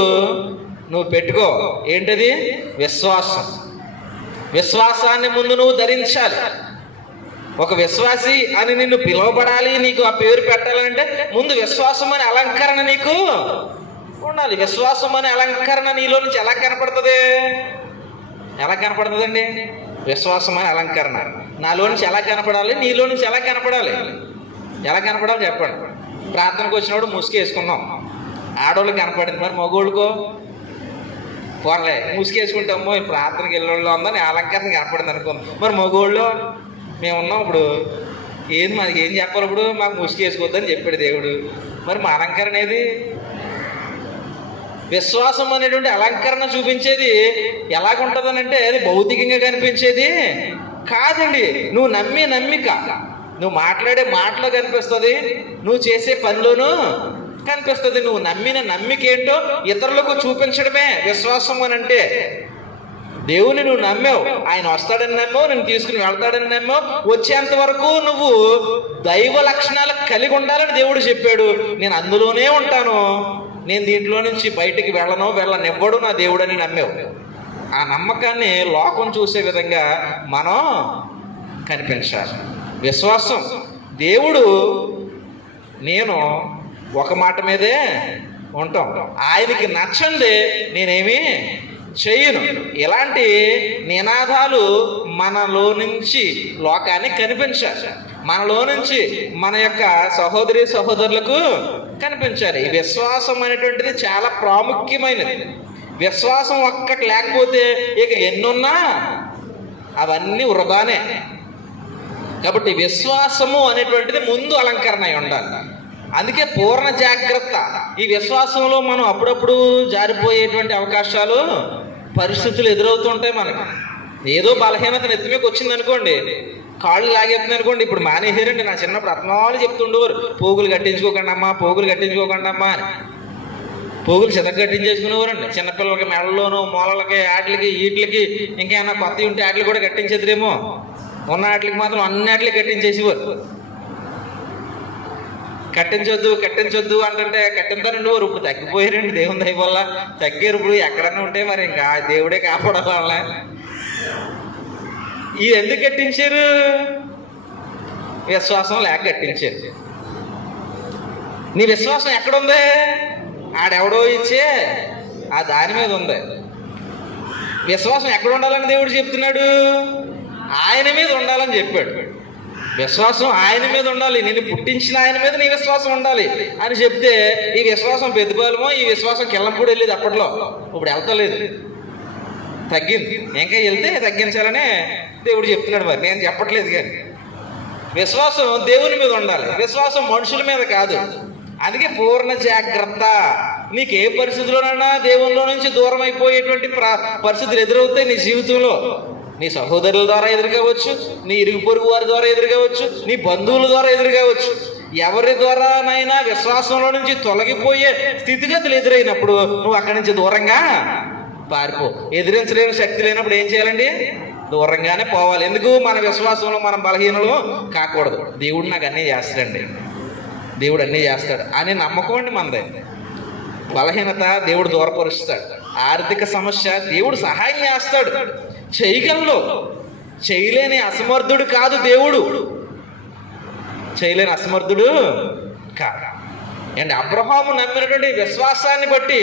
నువ్వు పెట్టుకో. ఏంటది? విశ్వాసం. విశ్వాసాన్ని ముందు నువ్వు ధరించాలి. ఒక విశ్వాసి అని నిన్ను పిలువబడాలి, నీకు ఆ పేరు పెట్టాలంటే ముందు విశ్వాసం అనే అలంకరణ నీకు ఉండాలి. విశ్వాసం అనే అలంకరణ నీలో నుంచి ఎలా కనపడుతుంది? ఎలా కనపడుతుందండి? విశ్వాసం అనే అలంకరణ నాలో నుంచి ఎలా కనపడాలి? నీలో నుంచి ఎలా కనపడాలి? ఎలా కనపడాలి చెప్పండి. ప్రార్థనకు వచ్చినప్పుడు ముసుగు వేసుకున్నాం, ఆడవాళ్ళకి కనపడింది. మరి మగోళ్ళకో పోరలే ముసుగు వేసుకుంటామో ప్రార్థనకి వెళ్ళినోళ్ళు ఉందని అలంకరణ కనపడింది అనుకుందాం. మరి మగోళ్ళు మేము ఉన్నాం. ఇప్పుడు ఏది మనకి ఏం చెప్పాలి? ఇప్పుడు మాకు ముసుగు వేసుకోవద్దని చెప్పాడు దేవుడు. మరి మా అలంకరణ ఏది? విశ్వాసం అనేటువంటి అలంకరణ చూపించేది ఎలాగుంటుందనంటే అది భౌతికంగా కనిపించేది కాదండి. నువ్వు నమ్మే నమ్మిక, నువ్వు మాట్లాడే మాటలో కనిపిస్తుంది, నువ్వు చేసే పనిలోనూ కనిపిస్తుంది. నువ్వు నమ్మిన నమ్మిక ఏంటో ఇతరులకు చూపించడమే విశ్వాసం అని అంటే. దేవుని నువ్వు నమ్మావు, ఆయన వస్తాడని నమ్మావు, నేను తీసుకుని వెళ్తాడని నమ్మావు. వచ్చేంత వరకు నువ్వు దైవ లక్షణాలు కలిగి ఉండాలని దేవుడు చెప్పాడు. నేను అందులోనే ఉంటాను, నేను దీంట్లో నుంచి బయటికి వెళ్ళనివ్వడు నా దేవుడని నమ్మావు. ఆ నమ్మకాన్ని లోకం చూసే విధంగా మనం కనిపించాలి. విశ్వాసం. దేవుడు నేను ఒక మాట మీదే ఉంటాం, ఆయనకి నచ్చంది నేనేమి చెయ్యను. ఇలాంటి నినాదాలు మనలో నుంచి లోకానికి కనిపించాలి. మనలో నుంచి మన యొక్క సహోదరి సహోదరులకు కనిపించాలి. ఈ విశ్వాసం అనేటువంటిది చాలా ప్రాముఖ్యమైనది. విశ్వాసం ఒక్కటి లేకపోతే ఇక ఎన్నున్నా అవన్నీ వృధానే. కాబట్టి విశ్వాసము అనేటువంటిది ముందు అలంకరణ అయి ఉండాలి. అందుకే పూర్ణ జాగ్రత్త. ఈ విశ్వాసంలో మనం అప్పుడప్పుడు జారిపోయేటువంటి అవకాశాలు, పరిస్థితులు ఎదురవుతుంటాయి మనకు. ఏదో బలహీనత నెత్తిమీదకి వచ్చింది అనుకోండి, కాళ్ళు లాగేస్తుంది అనుకోండి. ఇప్పుడు మానేసారండి. నా చిన్నప్పుడు రత్నాలు చెప్తుండేవారు, పోగులు కట్టించుకోకండి అమ్మా, పోగులు కట్టించుకోకండి అమ్మా అని. పోగులు చితక కట్టించేసుకునేవారండి. చిన్నపిల్లలకి మెడల్లోనూ మూలలకి వాటికి వీటికి ఇంకేమైనా కొత్తవి ఉంటే వాటికి కూడా కట్టించేద్దరేమో. ఉన్న వాటికి మాత్రం అన్ని వాటికి కట్టించేసేవారు. కట్టించొద్దు అంటే కట్టింతారండి వారు. ఇప్పుడు తగ్గిపోయారండి దేవుని దయ వల్ల, తగ్గారు. ఇప్పుడు ఎక్కడన్నా ఉంటే మరి ఇంకా దేవుడే కాపాడాల. ఇది ఎందుకు కట్టించారు? విశ్వాసం లేక కట్టించారు. నీ విశ్వాసం ఎక్కడుంది? ఆడెవడో ఇచ్చే ఆ దాని మీద ఉంది. విశ్వాసం ఎక్కడ ఉండాలని దేవుడు చెప్తున్నాడు? ఆయన మీద ఉండాలని చెప్పాడు. విశ్వాసం ఆయన మీద ఉండాలి, నేను పుట్టించిన ఆయన మీద నీ విశ్వాసం ఉండాలి అని చెప్తే ఈ విశ్వాసం పెద్దపాలమో, ఈ విశ్వాసం కిల్లంపూడి వెళ్ళేది అప్పట్లో, ఇప్పుడు వెళ్తలేదు, తగ్గింది. ఇంకా వెళ్తే తగ్గించాలనే దేవుడు చెప్తున్నాడు. మరి నేను చెప్పట్లేదు, కానీ విశ్వాసం దేవుని మీద ఉండాలి, విశ్వాసం మనుషుల మీద కాదు. అందుకే పూర్ణ జాగ్రత్త. నీకు ఏ పరిస్థితుల్లోనైనా దేవునిలో నుంచి దూరం అయిపోయేటువంటి పరిస్థితులు ఎదురవుతాయి నీ జీవితంలో. నీ సహోదరుల ద్వారా ఎదురుకావచ్చు, నీ ఇరుగు పొరుగు వారి ద్వారా ఎదురుకావచ్చు, నీ బంధువుల ద్వారా ఎదురుకావచ్చు. ఎవరి ద్వారానైనా విశ్వాసంలో నుంచి తొలగిపోయే స్థితిగతులు ఎదురైనప్పుడు నువ్వు అక్కడి నుంచి దూరంగా పారిపో. ఎదిరించలేని శక్తి లేనప్పుడు ఏం చేయాలండి? దూరంగానే పోవాలి. ఎందుకు? మన విశ్వాసంలో మనం బలహీనలు కాకూడదు. దేవుడు నాకు అన్నీ చేస్తాడండి, దేవుడు అన్నీ చేస్తాడు అని నమ్మకం అండి మనదే. బలహీనత దేవుడు దూరపరుస్తాడు, ఆర్థిక సమస్య దేవుడు సహాయం చేస్తాడు, చేయగలడు. చేయలేని అసమర్థుడు కాదు దేవుడు, చేయలేని అసమర్థుడు కాదు. అండ్ అబ్రహాము నమ్మినటువంటి విశ్వాసాన్ని బట్టి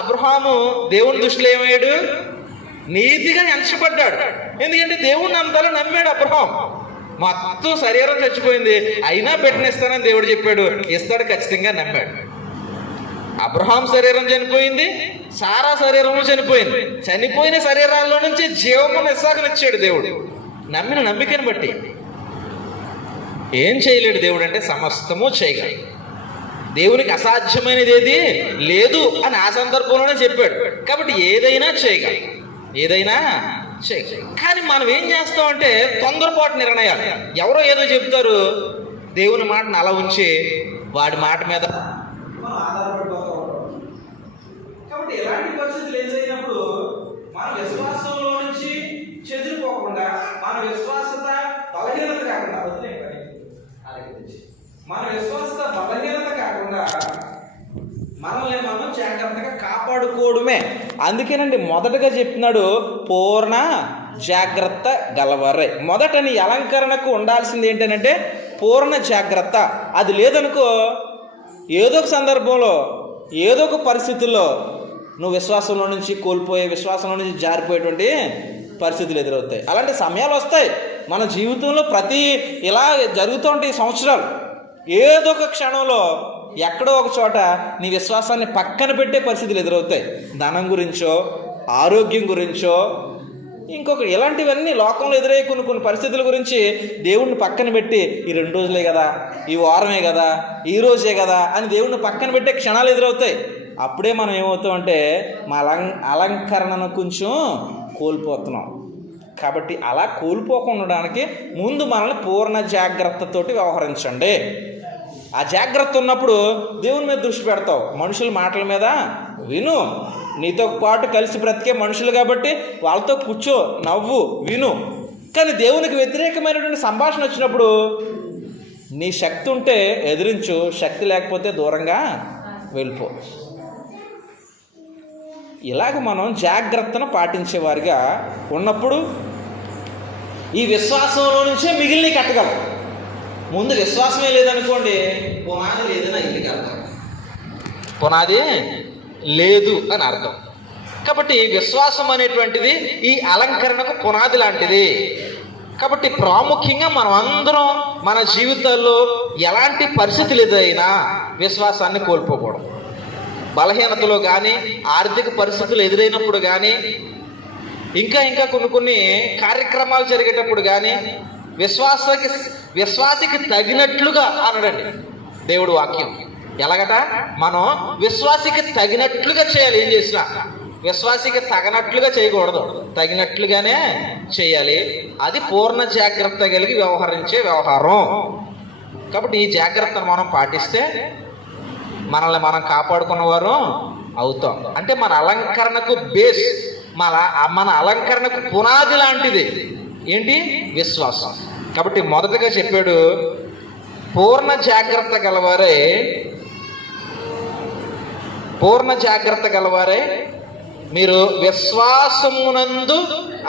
అబ్రహాము దేవుని దృష్టిలో ఏమయ్యాడు? నీతిగా ఎంచబడ్డాడు. ఎందుకంటే దేవుడిని అంతలో నమ్మాడు అబ్రహాం. మొత్తం శరీరం చచ్చిపోయింది, అయినా పెట్టినిస్తానని దేవుడు చెప్పాడు, ఇస్తాడు ఖచ్చితంగా నమ్మాడు. అబ్రహాం శరీరం చనిపోయింది, సారా శరీరము చనిపోయింది. చనిపోయిన శరీరాల్లో నుంచి జీవమును ఇస్సాకునిచ్చాడు దేవుడు, నమ్మిన నమ్మికను బట్టి. ఏం చేయలేడు దేవుడు అంటే సమస్తము చేయగలడు. దేవునికి అసాధ్యమైనది ఏది లేదు అని ఆ సందర్భంలోనే చెప్పాడు. కాబట్టి ఏదైనా చేయగలడు, ఏదైనా చేయగలడు. కానీ మనం ఏం చేస్తామంటే తొందరపాటు నిర్ణయాలు. ఎవరో ఏదో చెప్తారు, దేవుని మాటను అలా ఉంచి వాడి మాట మీద ఆధారపడిపోతూ ఉంటాం. కాబట్టి ఎలాంటి పరిస్థితులు ఎదురైనప్పుడు మన విశ్వాసంలో నుంచి చెదిరిపోకుండా, మన విశ్వాసత బలహీనత కాకుండా, మన విశ్వాసత బలహీనత కాకుండా మనల్ని మనం జాగ్రత్తగా కాపాడుకోవడమే. అందుకేనండి మొదటగా చెప్తున్నాడు పూర్ణ జాగ్రత్త గలవారే. మొదట నీ అలంకరణకు ఉండాల్సింది ఏంటంటే పూర్ణ జాగ్రత్త. అది లేదనుకో ఏదో ఒక సందర్భంలో, ఏదో ఒక పరిస్థితుల్లో నువ్వు విశ్వాసంలో నుంచి కోల్పోయే, విశ్వాసంలో నుంచి జారిపోయేటువంటి పరిస్థితులు ఎదురవుతాయి. అలాంటి సమయాలు వస్తాయి మన జీవితంలో. ఇలా జరుగుతూ ఉంటాయి సంవత్సరాలు. ఏదో ఒక క్షణంలో ఎక్కడో ఒక చోట నీ విశ్వాసాన్ని పక్కన పెట్టే పరిస్థితులు ఎదురవుతాయి. ధనం గురించో, ఆరోగ్యం గురించో, ఇంకొకటి ఇలాంటివన్నీ లోకంలో ఎదురయ్యే కొన్ని పరిస్థితుల గురించి దేవుడిని పక్కన పెట్టి ఈ 2 రోజులే కదా, ఈ వారమే కదా, ఈ రోజే కదా అని దేవుడిని పక్కన పెట్టే క్షణాలు ఎదురవుతాయి. అప్పుడే మనం ఏమవుతామంటే మా అలంకరణను కొంచెం కోల్పోతున్నాం. కాబట్టి అలా కోల్పోకుండా ఉండడానికి ముందు మనల్ని పూర్ణ జాగ్రత్తతోటి వ్యవహరించండి. ఆ జాగ్రత్త ఉన్నప్పుడు దేవుని మీద దృష్టి పెడతావు, మనుషుల మాటల మీద విను. నీతో పాటు కలిసి బ్రతికే మనుషులు కాబట్టి వాళ్ళతో కూర్చో, నవ్వు, విను. కానీ దేవునికి వ్యతిరేకమైనటువంటి సంభాషణ వచ్చినప్పుడు నీ శక్తి ఉంటే ఎదిరించు, శక్తి లేకపోతే దూరంగా వెళ్ళిపో. ఇలాగ మనం జాగ్రత్తను పాటించేవారిగా ఉన్నప్పుడు ఈ విశ్వాసంలో నుంచే మిగిలిన కట్టగలం. ముందు విశ్వాసమే లేదనుకోండి, పునాది లేదని ఇంటికి అర్థం, పునాది లేదు అని అర్థం. కాబట్టి విశ్వాసం అనేటువంటిది ఈ అలంకరణకు పునాది లాంటిది. కాబట్టి ప్రాముఖ్యంగా మనం అందరం మన జీవితాల్లో ఎలాంటి పరిస్థితులు ఎదురైనా విశ్వాసాన్ని కోల్పోకూడదు. బలహీనతలో కానీ, ఆర్థిక పరిస్థితులు ఎదురైనప్పుడు కానీ, ఇంకా కొన్ని కార్యక్రమాలు జరిగేటప్పుడు కానీ విశ్వాసికి తగినట్లుగా అనడండి దేవుడు వాక్యం. ఎలాగట? మనం విశ్వాసికి తగినట్లుగా చేయాలి. ఏం చేసినా విశ్వాసికి తగినట్లుగా చేయకూడదు, తగినట్లుగానే చేయాలి. అది పూర్ణ జాగ్రత్త కలిగి వ్యవహరించే వ్యవహారం. కాబట్టి ఈ జాగ్రత్తను మనం పాటిస్తే మనల్ని మనం కాపాడుకున్నవారు అవుతాం. అంటే మన అలంకరణకు బేస్, మన అలంకరణకు పునాది లాంటిది ఏంటి? విశ్వాసం. కాబట్టి మొదటగా చెప్పాడు పూర్ణ జాగ్రత్త గలవారే మీరు విశ్వాసమునందు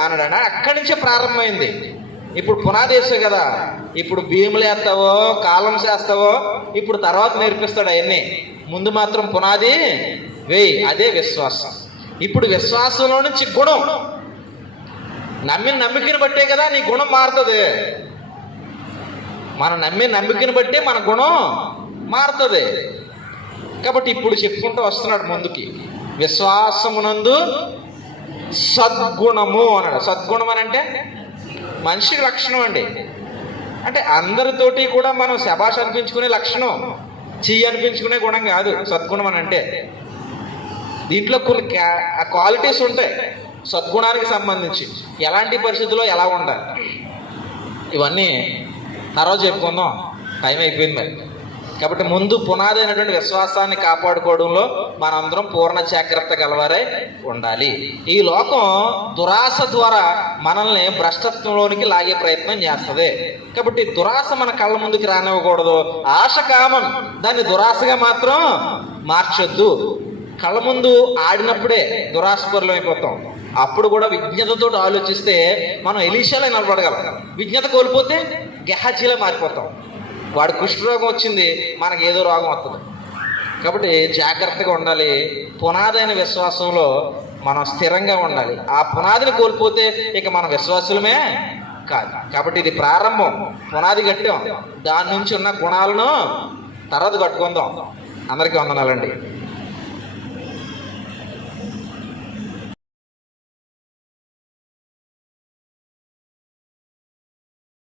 అనడా. అక్కడి నుంచే ప్రారంభమైంది. ఇప్పుడు పునాది వేస్తావు కదా, ఇప్పుడు భీములు వేస్తావో, కాలమ్స్ వేస్తావో, ఇప్పుడు తర్వాత నేర్పిస్తాడు అవన్నీ. ముందు మాత్రం పునాది వేయి, అదే విశ్వాసం. ఇప్పుడు విశ్వాసంలో నుంచి గుణం, నమ్మికని బట్టే కదా నీ గుణం మారుతుంది. మనం నమ్మే నమ్మికను బట్టి మన గుణం మారుతుంది. కాబట్టి ఇప్పుడు చెప్పుకుంటూ వస్తున్నాడు ముందుకి, విశ్వాసమునందు సద్గుణము అన్నాడు. సద్గుణం అని అంటే మనిషికి లక్షణం అండి. అంటే అందరితోటి కూడా మనం శభాష్ అనిపించుకునే లక్షణం, చెయ్యి అనిపించుకునే గుణం కాదు సద్గుణం అని అంటే. దీంట్లో కొన్ని క్వాలిటీస్ ఉంటాయి సద్గుణానికి సంబంధించి, ఎలాంటి పరిస్థితుల్లో ఎలా ఉండాలి, ఇవన్నీ తర్వాత చెప్పుకుందాం, టైం అయిపోయింది మరి. కాబట్టి ముందు పునాది అయినటువంటి విశ్వాసాన్ని కాపాడుకోవడంలో మనందరం పూర్ణ జాగ్రత్త గలవారై ఉండాలి. ఈ లోకం దురాశ ద్వారా మనల్ని భ్రష్టత్వంలోనికి లాగే ప్రయత్నం చేస్తుంది. కాబట్టి దురాశ మన కళ్ళ ముందుకి రానివ్వకూడదు. ఆశ కామన్, దాన్ని దురాశగా మాత్రం మార్చొద్దు. కళ్ళ ముందు ఆడినప్పుడే దురాశపరులం అయిపోతాం. అప్పుడు కూడా విజ్ఞతతో ఆలోచిస్తే మనం ఎలీషాలో నిలబడగలం. విజ్ఞత కోల్పోతే గెహాజీలా మారిపోతాం. వాడు కుష్ఠరోగం వచ్చింది, మనకి ఏదో రోగం వస్తుంది. కాబట్టి జాగ్రత్తగా ఉండాలి. పునాదైన విశ్వాసంలో మనం స్థిరంగా ఉండాలి. ఆ పునాదిని కోల్పోతే ఇక మన విశ్వాసులమే కాదు. కాబట్టి ఇది ప్రారంభం, పునాది కట్టాం, దాని నుంచి ఉన్న గుణాలను తర్వాత కట్టుకుందాం. అందరికీ వందనాలండి.